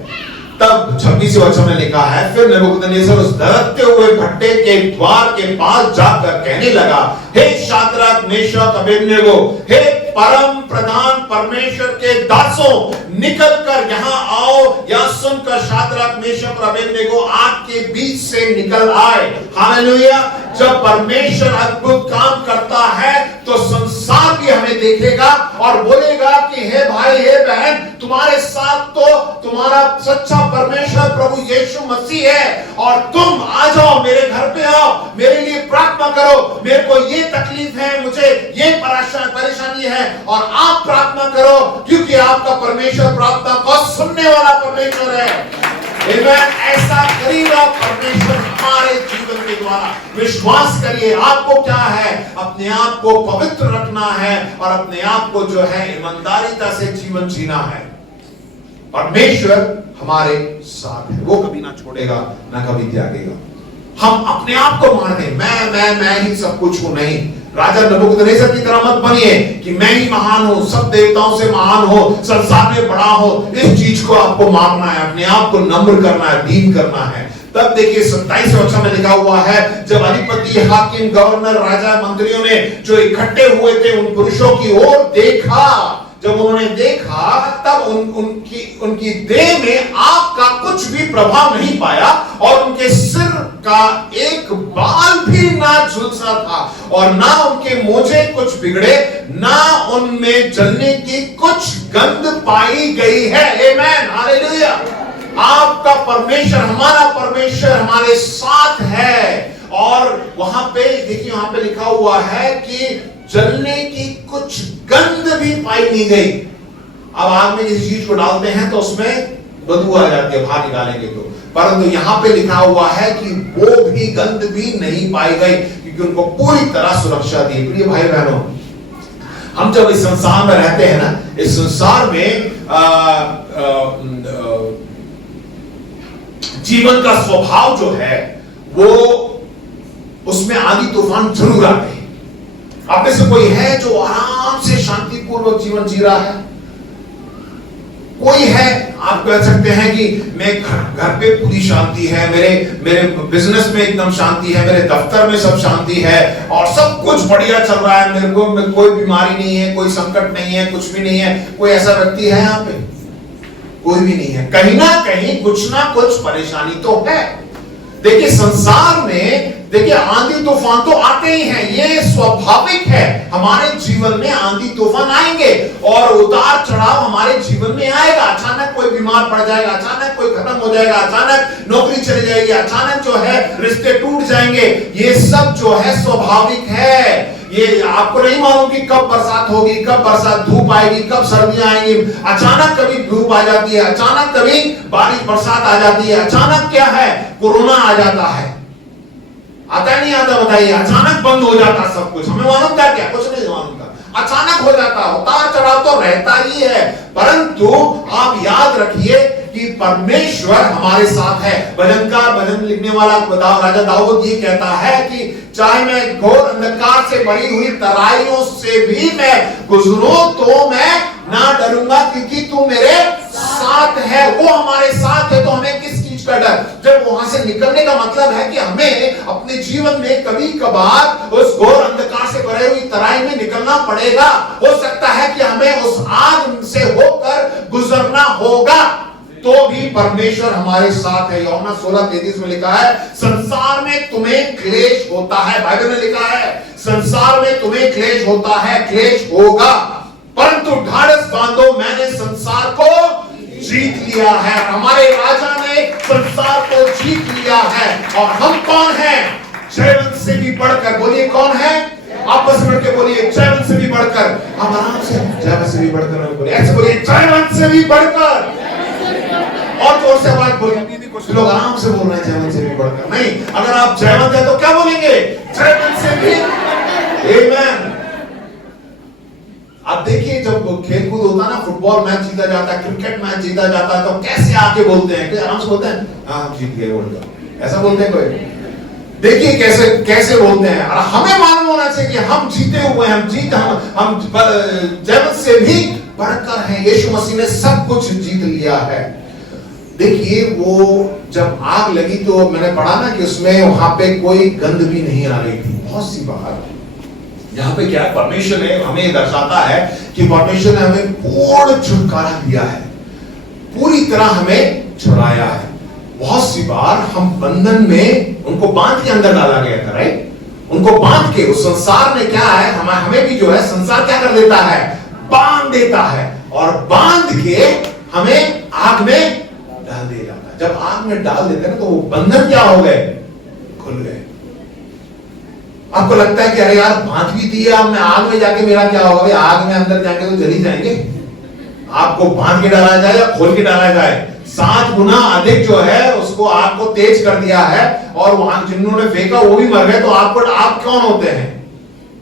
तब 26वें वचन में लिखा है, फिर नबूकदनेस्सर उस धड़कते हुए भट्टे के द्वार के पास जाकर कहने लगा, हे शाद्रक मेशक अबेदनगो, हे परम प्रधान परमेश्वर के दासों, निकल कर यहाँ आओ। या सुनकर शाद्रक मेशक और अबेदनगो आग के बीच से निकल आए। हालेलुया। जब परमेश्वर अद्भुत काम करता है तो संसार भी हमें देखेगा और बोलेगा कि हे भाई हे बहन, तुम्हारे साथ तो तुम्हारा सच्चा परमेश्वर प्रभु यीशु मसीह है, और तुम आ जाओ, मेरे घर पे आओ, मेरे लिए प्रार्थना करो, मेरे को ये तकलीफ है, मुझे ये परेशानी है, और आप प्रार्थना करो, क्योंकि आपका परमेश्वर प्रार्थना को सुनने वाला परमेश्वर है। ऐसा करेगा परमेश्वर हमारे जीवन के द्वारा। विश्वास करिए। आपको क्या है? अपने आप को पवित्र रखना है और अपने आप को जो है ईमानदारीता से जीवन जीना है। परमेश्वर हमारे साथ है, वो कभी ना छोड़ेगा ना कभी त्यागेगा। हम अपने आप को मान दें, मैं ही सब कुछ हूं, नहीं। राजा नबूकदनेस्सर की तरह मत बनिए कि मैं ही महान हूं, सब देवताओं से महान हो, संसार में बड़ा हो। इस चीज को आपको मानना है, अपने आप को नम्र करना है, दीन करना है। तब देखिए 27वें वचन में लिखा हुआ है, जब अधिपति, हाकिम, गवर्नर, राजा, मंत्रियों ने जो इकट्ठे हुए थे उन पुरुषों की ओर देखा, जब उन्होंने देखा तब उनकी देह में आग का कुछ भी प्रभाव नहीं पाया, और उनके सिर का एक बाल भी ना झुलसा था, और ना उनके मोजे कुछ बिगड़े, ना उनमें जलने की कुछ गंध पाई गई है। आमेन, हालेलुया। आपका परमेश्वर, हमारा परमेश्वर हमारे साथ है। और वहां पे देखिए, वहां पे लिखा हुआ है कि जलने की कुछ गंध भी पाई नहीं गई। अब आग में किसी चीज को डालते हैं तो उसमें बदबू आ जाती है, बाहर निकालेंगे तो, परंतु यहां पे लिखा हुआ है कि वो भी गंध भी नहीं पाई गई, क्योंकि उनको पूरी तरह सुरक्षा दी। प्रिय भाई बहनों, हम जब इस संसार में रहते हैं ना, इस संसार में जीवन का स्वभाव जो है वो, उसमें आंधी तूफान जरूर आते हैं। आप में से कोई है जो आराम से शांतिपूर्वक जीवन जी रहा है? कोई है? आप कह सकते हैं कि मैं घर पे पूरी शांति है, मेरे बिजनेस में एकदम शांति है, मेरे दफ्तर में सब शांति है और सब कुछ बढ़िया चल रहा है, मेरे को कोई बीमारी नहीं है, कोई संकट नहीं है, कुछ भी नहीं है। कोई ऐसा व्यक्ति है यहाँ पे? कोई भी नहीं है। कहीं ना कुछ परेशानी तो है। देखिए संसार में, देखिए आंधी तूफान तो आते ही हैं, ये स्वाभाविक है। हमारे जीवन में आंधी तूफान आएंगे और उतार चढ़ाव हमारे जीवन में आएगा। अचानक कोई बीमार पड़ जाएगा, अचानक कोई खत्म हो जाएगा, अचानक नौकरी चली जाएगी, अचानक जो है रिश्ते टूट जाएंगे। ये सब जो है स्वाभाविक है। ये आपको नहीं मालूम कि कब बरसात होगी, कब बरसात धूप आएगी, कब सर्दियां आएंगी। अचानक कभी धूप आ जाती है, अचानक कभी बारिश बरसात आ जाती है, अचानक क्या है कोरोना आ जाता है। आता नहीं आता? बताइए। अचानक बंद हो जाता सब कुछ। हमें मालूम था क्या? कुछ नहीं मालूम था। अचानक हो जाता, उतार चढ़ाव तो रहता ही है। परंतु आप याद रखिए कि परमेश्वर हमारे साथ है। भजनकार, भजन लिखने वाला राजा दाऊद ये कहता है कि चाहे मैं घोर अंधकार से भरी हुई तराइयों से भी मैं गुजरूं तो मैं ना डरूंगा, क्योंकि तू मेरे साथ है। वो हमारे साथ है तो हमें किस चीज का डर? जब वहां से निकलने का मतलब है कि हमें अपने जीवन में कभी कभार उस घोर अंधकार से भरी हुई तराई में निकलना पड़ेगा। हो सकता है कि हमें उस आग से होकर गुजरना होगा, तो भी परमेश्वर हमारे साथ है। यूहन्ना 16:33 में लिखा है, संसार में तुम्हें क्लेश होता है। बाइबल में लिखा है संसार में तुम्हें क्लेश होता है, क्लेश होगा, परंतु ढाढ़स बांधो, मैंने संसार को जीत लिया है। हमारे राजा ने संसार को जीत लिया है। और हम कौन हैं? जयवंत से भी बढ़कर। बोलिए कौन है? आपस में के बोलिए जयवंत से भी बढ़कर। हम आराम से जयवंत से भी बढ़कर बोलिए, ऐसे बोलिए जयवंत से भी बढ़कर। और जोर से आवाज बोलिए। कुछ लोग आराम से बोल रहे हैं जयवंत से भी बढ़कर। नहीं, अगर आप जयवंत है तो क्या बोलेंगे? जयवंत से भी। आमेन। अब देखिए जब खेलकूद होता ना, फुटबॉल मैच जीता जाता है, क्रिकेट मैच जीता जाता है, तो कैसे आके बोलते हैं? आराम से बोलते हैं, हाँ हम जीत गए वर्ल्ड कप, ऐसा बोलते हैं कोई? देखिए कैसे कैसे बोलते हैं। और हमें मालूम होना चाहिए कि हम जीते हुए, हम जयवंत से भी बढ़कर हैं। यीशु मसीह ने सब कुछ जीत लिया है। देखिए वो जब आग लगी तो मैंने पढ़ा ना कि उसमें वहां पे कोई गंध भी नहीं आ रही थी। बहुत सी बार यहाँ पे क्या है, परमेश्वर ने हमें दर्शाता है कि परमेश्वर ने हमें पूर्ण छुटकारा दिया है, पूरी तरह हमें छुड़ाया है। बहुत सी बार हम बंधन में उनको बांध के अंदर डाला गया था, राइट? उनको बांध के, उस संसार ने क्या है, हमें भी जो है संसार क्या कर देता है, बांध देता है और बांध के हमें आग में डाल दिया जाता है। जब आग में डाल देते हैं तो वो बंधन क्या हो गए, खुल गए। आपको लगता है कि अरे यार बांध भी दिया, अब मैं आग में जाके मेरा क्या होगा? आग में अंदर जाके तो जल ही जाएंगे। आपको बांध के डाला जाए या खोल के डाला जाए, 7 गुना अधिक जो है उसको आग को तेज कर दिया है और वहां जिन्होंने फेंका वो भी मर गए। तो आप कौन होते हैं?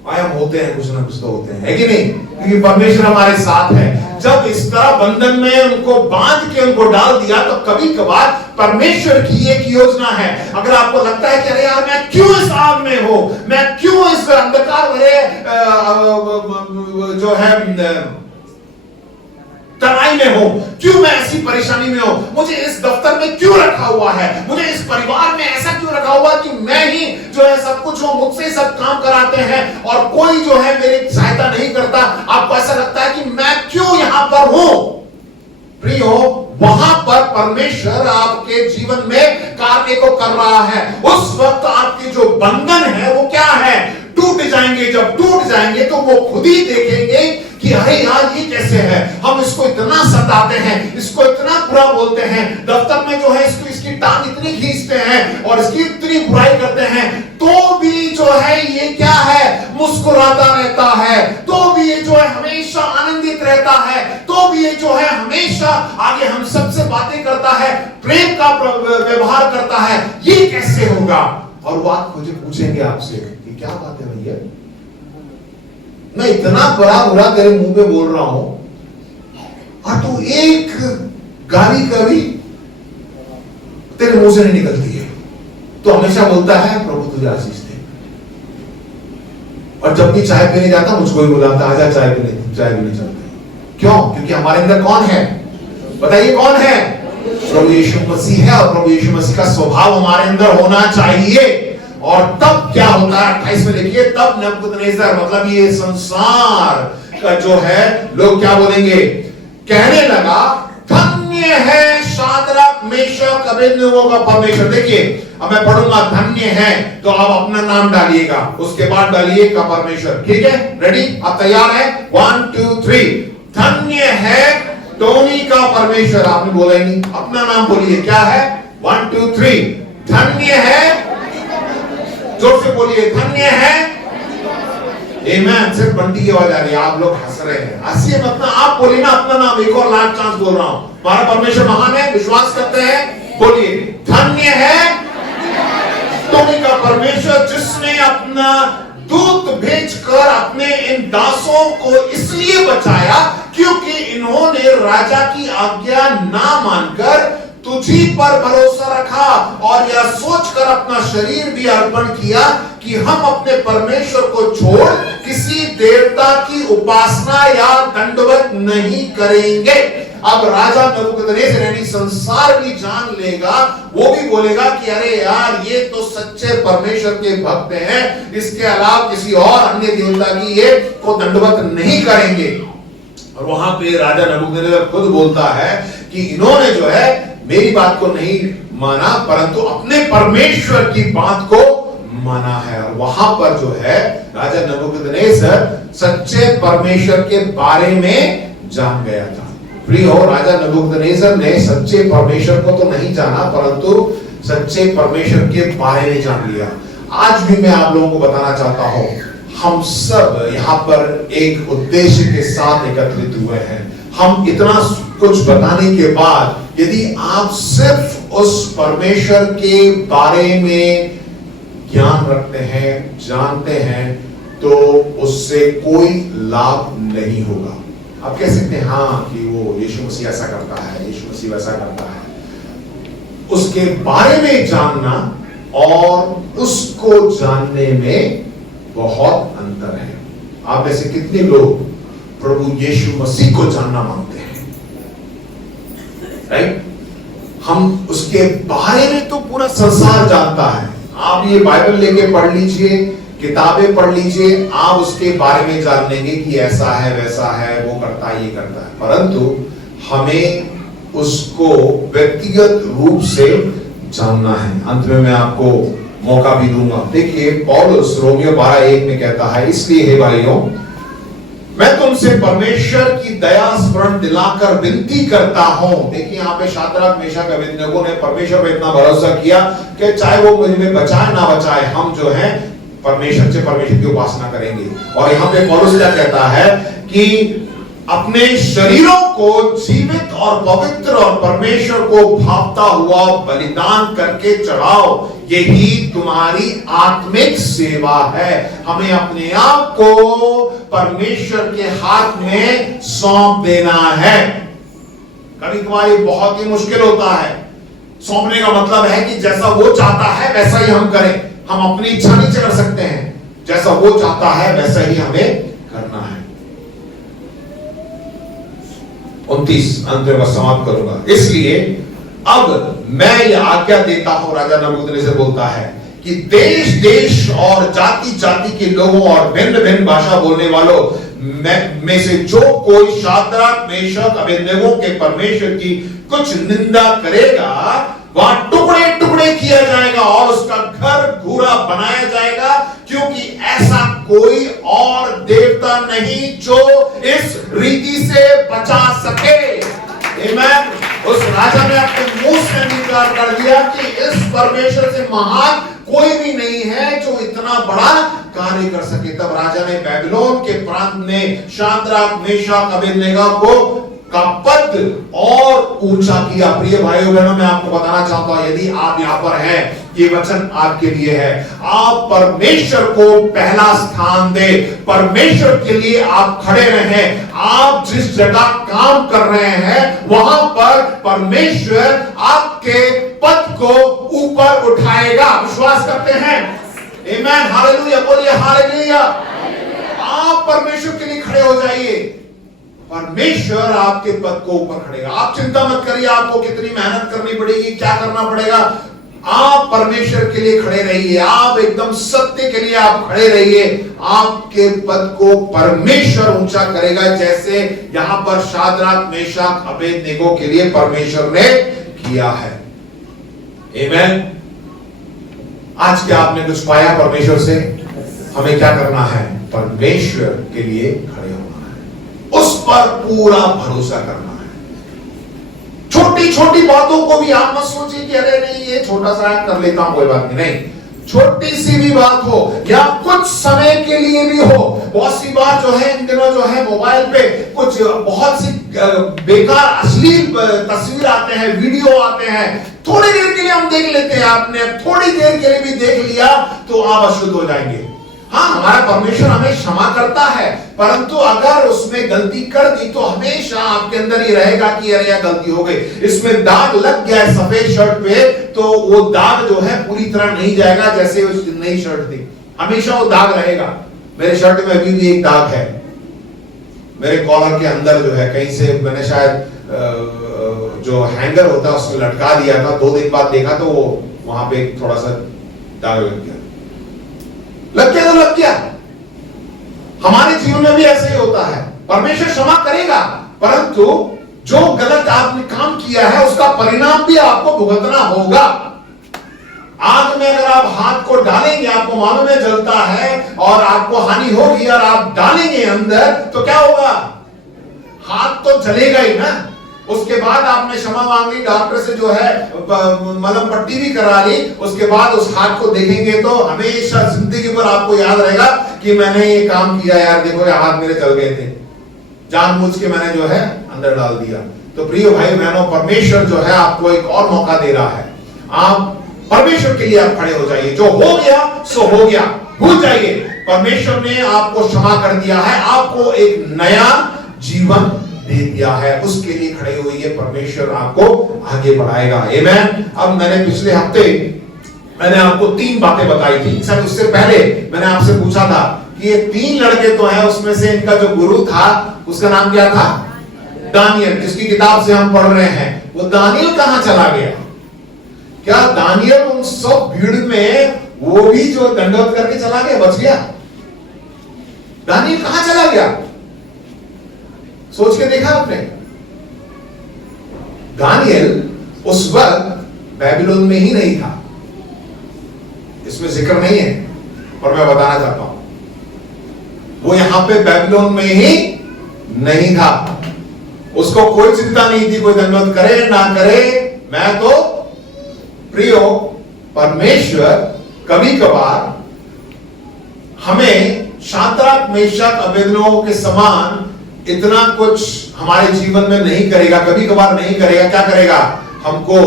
हम होते हैं, कुछ ना कुछ तो होते हैं, है कि नहीं? क्योंकि परमेश्वर हमारे साथ है। जब इस तरह बंधन में उनको बांध के उनको डाल दिया तो कभी कभार परमेश्वर की एक योजना है। अगर आपको लगता है कि अरे यार मैं क्यों इस आग में हूं, मैं क्यों इस अंधकार भरे जो है तनाई में हूं, क्यों मैं ऐसी परेशानी में हूं, मुझे इस दफ्तर में क्यों रखा हुआ है, मुझे इस परिवार में ऐसा क्यों रखा हुआ कि मैं ही जो है सब कुछ हूं, मुझसे सब काम कराते हैं और कोई जो है मेरी सहायता नहीं करता। आपको ऐसा लगता है कि मैं क्यों यहां पर हूं? प्रियो, वहां पर परमेश्वर आपके जीवन में कार्य को कर रहा है। उस वक्त आपके जो बंधन है वो क्या है, टूट जाएंगे। जब टूट जाएंगे तो वो खुद ही देखेंगे कि अरे यार ये कैसे है, हम इसको इतना सताते हैं, इसको इतना बुरा बोलते हैं, दफ्तर में जो है इसकी टांग इतनी खींचते हैं और इसकी इतनी बुराई करते हैं, तो भी जो है ये क्या है, मुस्कुराता रहता है, तो भी ये जो है हमेशा आनंदित रहता है, तो भी ये जो है हमेशा आगे हम सबसे बातें करता है, प्रेम का व्यवहार करता है। ये कैसे होगा? और वो आप मुझे पूछेंगे आपसे कि क्या बात है भैया, मैं इतना बड़ा बुरा तेरे मुंह पे बोल रहा हूं और तू एक गाली कभी तेरे मुंह से नहीं निकलती है, तो हमेशा बोलता है प्रभु तुझे आशीष दे। और जब भी चाय पीने जाता मुझको ही बुलाता, आजा चाय पीने, चाय पीने चलते। क्यों? क्योंकि हमारे अंदर कौन है, बताइए कौन है? प्रभु यीशु मसीह है। और प्रभु यीशु मसीह का स्वभाव हमारे अंदर होना चाहिए। और तब क्या होता है, 28 में देखिए, तब नबूकदनेस्सर मतलब ये संसार का जो है लोग क्या बोलेंगे, कहने लगा धन्य है शाद्रक मेशक अबेदनगो का परमेश्वर। देखिए अब मैं पढ़ूंगा धन्य है तो आप अपना नाम डालिएगा, उसके बाद डालिए का परमेश्वर। ठीक है, रेडी? आप तैयार है? 1 2 3। धन्य है टोनी का परमेश्वर। आपने बोला ही नहीं, अपना नाम बोलिए। क्या है? 1 2 3। धन्य है, जोर से बोलिए, धन्य है। आमेन। सिर्फ बंटी की आवाज आ रही है, आप लोग हंस रहे हैं। हंसिए मत ना, आप बोलिए ना अपना नाम। एक और लास्ट चांस बोल रहा हूं, हमारा परमेश्वर महान है, विश्वास करते हैं, बोलिए धन्य है टोनी का परमेश्वर जिसने अपना दूत भेजकर अपने इन दासों को इसलिए बचाया क्योंकि इन्होंने राजा की आज्ञा ना मानकर तुझी पर भरोसा रखा और यह सोचकर अपना शरीर भी अर्पण किया कि हम अपने परमेश्वर को छोड़ किसी देवता की उपासना या दंडवत नहीं करेंगे। अब राजा नबूकदनेस्सर यानी संसार भी जान लेगा, वो भी बोलेगा कि अरे यार ये तो सच्चे परमेश्वर के भक्त हैं, इसके अलावा किसी और अन्य देवता की ये को दंडवत नहीं करेंगे। और वहां पे राजा नबूकदनेस्सर खुद बोलता है कि इन्होंने जो है मेरी बात को नहीं माना परंतु अपने परमेश्वर की बात को माना है। और वहां पर जो है राजा नबूकदनेस्सर सच्चे परमेश्वर के बारे में जान गया था। प्रिय हो, राजा नबूकदनेस्सर ने सच्चे परमेश्वर को तो नहीं जाना परंतु सच्चे परमेश्वर के बारे में जान लिया। आज भी मैं आप लोगों को बताना चाहता हूं, हम सब यहाँ पर एक उद्देश्य के साथ एकत्रित हुए हैं। हम इतना कुछ बताने के बाद यदि आप सिर्फ उस परमेश्वर के बारे में ज्ञान रखते हैं, जानते हैं, तो उससे कोई लाभ नहीं होगा। आप कह सकते हैं हाँ कि वो यीशु मसीह ऐसा करता है, यीशु मसीह वैसा करता है। उसके बारे में जानना और उसको जानने में बहुत अंतर है। आप ऐसे कितने लोग प्रभु यीशु मसीह को जानना मांगते हैं, राइट? हम उसके बारे में तो पूरा संसार जानता है। आप ये बाइबल लेके पढ़ लीजिए, किताबें पढ़ लीजिए, आप उसके बारे में जान लेंगे कि ऐसा है, वैसा है, वो करता है, ये करता है। परंतु हमें उसको व्यक्तिगत रूप से जानना है। अंत में मैं आपको मौका भी दूंगा। देखिए पौलुस रोमियो 12:1 में कहता है, इसलिए हे भाइयों मैं तुमसे परमेश्वर की दया स्मरण दिलाकर विनती करता हूं। देखिए यहाँ पे शाद्राक मेशक अबेदनगो ने परमेश्वर पर इतना भरोसा किया कि चाहे वो मुझे बचाए ना बचाए, हम जो है परमेश्वर की उपासना करेंगे। और यहाँ पे पौलुस क्या कहता है कि अपने शरीरों को जीवित और पवित्र और परमेश्वर को भावता हुआ बलिदान करके चढ़ाओ, यही तुम्हारी आत्मिक सेवा है। हमें अपने आप को परमेश्वर के हाथ में सौंप देना है। कभी कभार बहुत ही मुश्किल होता है। सौंपने का मतलब है कि जैसा वो चाहता है वैसा ही हम करें। हम अपनी इच्छा नहीं कर सकते हैं, जैसा वो चाहता है वैसा ही हमें करना है। 29 अंत में समाप्त करूंगा। इसलिए अब मैं यह आज्ञा देता हूं, राजा नबूकदनेस्सर बोलता है, कि देश देश और जाति जाति के लोगों और भिन्न भिन्न भाषा बोलने वालों में से जो कोई शाद्राक मेशक अबेदनगो के परमेश्वर की कुछ निंदा करेगा, वहां टुकड़े टुकड़े किया जाएगा और उसका घर घूरा बनाया जाएगा, क्योंकि ऐसा कोई और देवता नहीं जो इस रीति से बचा सके। आमीन। उस राजा ने अपने मुंह से अंगीकार कर दिया कि इस परमेश्वर से महान कोई भी नहीं है जो इतना बड़ा कार्य कर सके। तब राजा ने बेबीलोन के प्रांत में शाद्राक मेशक अबेदनगो को का पद और ऊंचा किया। प्रिय भाइयों बहनों, मैं आपको बताना चाहता हूं, यदि आप यहां पर हैं, ये वचन आपके लिए है। आप परमेश्वर को पहला स्थान दे, परमेश्वर के लिए आप खड़े रहें। आप जिस जगह काम कर रहे हैं वहां पर परमेश्वर आपके पद को ऊपर उठाएगा। विश्वास करते हैं? आमीन। हालेलुया बोलिए, हालेलुया। आप परमेश्वर के लिए खड़े हो जाइए, परमेश्वर आपके पद को ऊपर खड़ेगा। आप चिंता मत करिए आपको कितनी मेहनत करनी पड़ेगी, क्या करना पड़ेगा। आप परमेश्वर के लिए खड़े रहिए, आप एकदम सत्य के लिए आप खड़े रहिए। आपके पद को परमेश्वर ऊंचा करेगा, जैसे यहां पर शाद्राक मेशक अबेदनगो के लिए परमेश्वर ने किया है। आमीन। आज क्या आपने कुछ पाया परमेश्वर से? हमें क्या करना है? परमेश्वर के लिए खड़े होना है, उस पर पूरा भरोसा करना है। छोटी छोटी बातों को भी आप मत सोचिए कि अरे नहीं ये छोटा सा कर लेता हूं, कोई बात नहीं। छोटी सी भी बात हो या कुछ समय के लिए भी हो। बहुत सी बात जो है इन दिनों जो है मोबाइल पे कुछ बहुत सी बेकार अश्लील तस्वीर आते हैं, वीडियो आते हैं। थोड़ी देर के लिए हम देख लेते हैं, आपने थोड़ी देर के लिए भी देख लिया तो आप अशुद्ध हो जाएंगे। हाँ, हमारा परमेश्वर हमें क्षमा करता है, परंतु अगर उसमें गलती कर दी तो हमेशा आपके अंदर ही रहेगा कि अरे यह गलती हो गई। इसमें दाग लग गया है सफेद शर्ट पे, तो वो दाग जो है पूरी तरह नहीं जाएगा जैसे उस नई शर्ट थी। हमेशा वो दाग रहेगा। मेरे शर्ट में अभी भी एक दाग है, मेरे कॉलर के अंदर जो है कहीं से मैंने शायद जो हैंगर होता है उसमें लटका दिया था। 2 दिन बाद देखा तो वो वहां पे थोड़ा सा दाग लग गया। लग गया तो लग गया। हमारे जीवन में भी ऐसे ही होता है। परमेश्वर क्षमा करेगा, परंतु जो गलत आपने काम किया है उसका परिणाम भी आपको भुगतना होगा। आग में अगर आप हाथ को डालेंगे, आपको मालूम है जलता है और आपको हानि होगी, और आप डालेंगे अंदर तो क्या होगा? हाथ तो जलेगा ही ना। उसके बाद आपने क्षमा मांग ली, डॉक्टर से जो है मलहम पट्टी भी करा ली, उसके बाद उस हाथ को देखेंगे तो हमेशा जिंदगी भर आपको याद रहेगा कि मैंने ये काम किया यार, देखो ये हाथ मेरे जल गए थे, जानबूझ के मैंने जो है अंदर डाल दिया। तो प्रिय भाई बहनों, परमेश्वर जो है आपको एक और मौका दे रहा है। आप परमेश्वर के लिए आप खड़े हो जाइए। जो हो गया सो हो गया, भूल जाइए। परमेश्वर ने आपको क्षमा कर दिया है, आपको एक नया जीवन दे दिया है, उसके लिए खड़े हुई परमेश्वर आपको आगे बढ़ाएगा। आमीन। अब मैंने पिछले हफ्ते मैंने आपको 3 बातें बताई थी। सर उससे पहले मैंने आपसे पूछा था कि ये 3 लड़के तो हैं, उसमें से इनका जो गुरु था उसका नाम क्या था? दानियल जिसकी किताब से हम पढ़ रहे हैं, वो दानियल कहां चला गया? क्या दानियल उन सब भीड़ में वो भी जो दंडवत करके चला गया, बच गया? दानियल कहां चला गया? सोच के देखा आपने? दानियल उस वक्त बेबीलोन में ही नहीं था, इसमें जिक्र नहीं है, और मैं बताना चाहता हूं वो यहां पे बेबीलोन में ही नहीं था। उसको कोई चिंता नहीं थी कोई दंडवत करे ना करे। मैं तो प्रियो परमेश्वर कभी कभार हमें शाद्राक मेशक अबेदनगो के समान इतना कुछ हमारे जीवन में नहीं करेगा, कभी कभार नहीं करेगा। क्या करेगा? हमको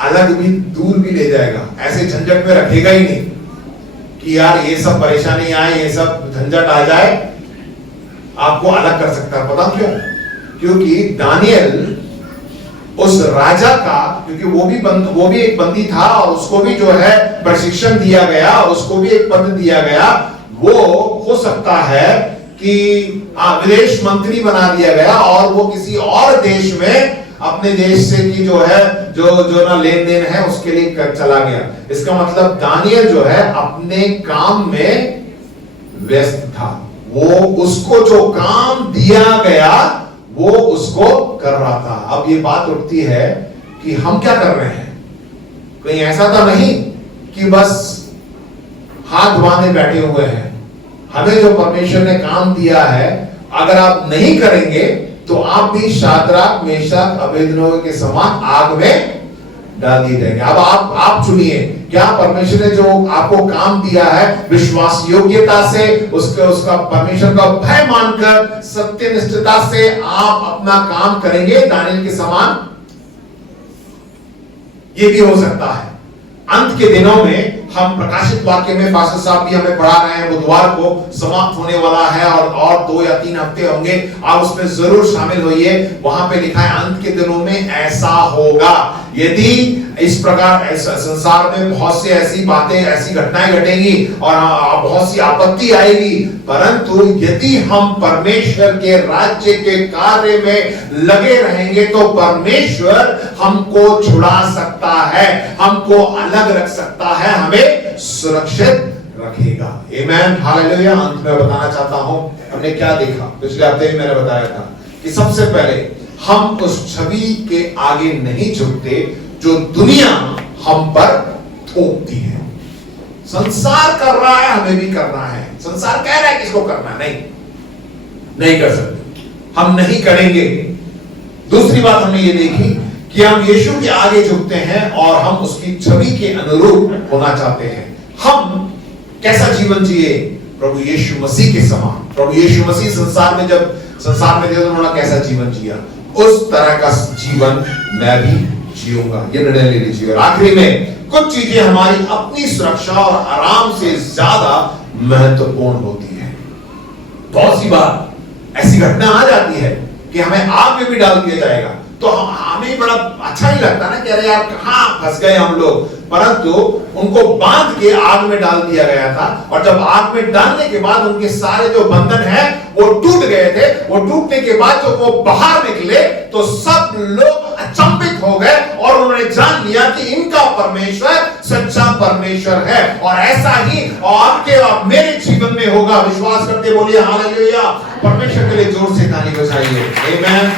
अलग भी, दूर भी ले जाएगा, ऐसे झंझट में रखेगा ही नहीं कि यार ये सब परेशानी आए, ये सब झंझट आ जाए, आपको अलग कर सकता है। पता क्यों? क्योंकि दानियल उस राजा का, क्योंकि वो भी एक बंदी था और उसको भी जो है प्रशिक्षण दिया गया, उसको भी एक पद दिया गया। वो हो सकता है कि विदेश मंत्री बना दिया गया और वो किसी और देश में अपने देश से की जो है जो ना लेन देन है उसके लिए चला गया। इसका मतलब दानियल जो है अपने काम में व्यस्त था। वो उसको जो काम दिया गया वो उसको कर रहा था। अब ये बात उठती है कि हम क्या कर रहे हैं? कहीं ऐसा तो नहीं कि बस हाथ बांधे बैठे हुए हैं। हमें जो परमेश्वर ने काम दिया है, अगर आप नहीं करेंगे तो आप भी शाद्राक मेशक अबेदनगो के समान आग में डाल दिए जाएंगे। अब आप चुनिए, क्या परमेश्वर ने जो आपको काम दिया है विश्वास योग्यता से, उसका परमेश्वर का भय मानकर सत्यनिष्ठता से आप अपना काम करेंगे दानियल के समान? ये भी हो सकता है। अंत के दिनों में हम प्रकाशित वाक्य में पास्टर साहब भी हमें पढ़ा रहे हैं, बुधवार को समाप्त होने वाला है और 2 या 3 हफ्ते होंगे। आप उसमें जरूर शामिल होइए। वहां पे लिखा है अंत के दिनों में ऐसा होगा। यदि इस प्रकार संसार में बहुत सी ऐसी बातें, ऐसी घटनाएं घटेंगी और बहुत सी आपत्ति आएगी, परंतु यदि हम परमेश्वर के राज्य के कार्य में लगे रहेंगे तो परमेश्वर हमको छुड़ा सकता है, हमको अलग रख सकता है, हमें सुरक्षित रखेगा। आमेन, हालेलुया। अंत में बताना चाहता हूं हमने क्या देखा। पिछले हफ्ते भी मैंने बताया था कि सबसे पहले हम उस छवि के आगे नहीं झुकते जो दुनिया हम पर थोपती है। संसार कर रहा है, हमें भी करना है। संसार कह रहा है किसको करना, नहीं कर सकते, हम नहीं करेंगे। दूसरी बात हमने ये देखी कि हम यीशु के आगे झुकते हैं और हम उसकी छवि के अनुरूप होना चाहते हैं। हम कैसा जीवन जिए? प्रभु यीशु मसीह के समान। प्रभु यीशु मसीह संसार में थे तो उन्होंने कैसा जीवन जिया, उस तरह का जीवन मैं भी जीऊंगा। ये निर्णय ले लीजिए। और आखिरी में कुछ चीजें हमारी अपनी सुरक्षा और आराम से ज्यादा महत्वपूर्ण होती है। बहुत सी बार ऐसी घटना आ जाती है कि हमें आग में भी डाल दिया जाएगा, तो हमें बड़ा अच्छा नहीं लगता ना कि अरे यार कहां फंस गए हम लोग। परंतु उनको बांध के आग में डाल दिया गया था, और जब आग में डालने के बाद उनके सारे जो बंधन है वो टूट गए थे। वो टूटने के बाद जब वो बाहर निकले तो सब लोग अचंभित हो गए और उन्होंने जान लिया कि इनका परमेश्वर सच्चा परमेश्वर है। और ऐसा ही आपके और मेरे जीवन में होगा। विश्वास करते बोलिए हालेलुया। परमेश्वर के लिए जोर से ताली बजाइए। आमेन।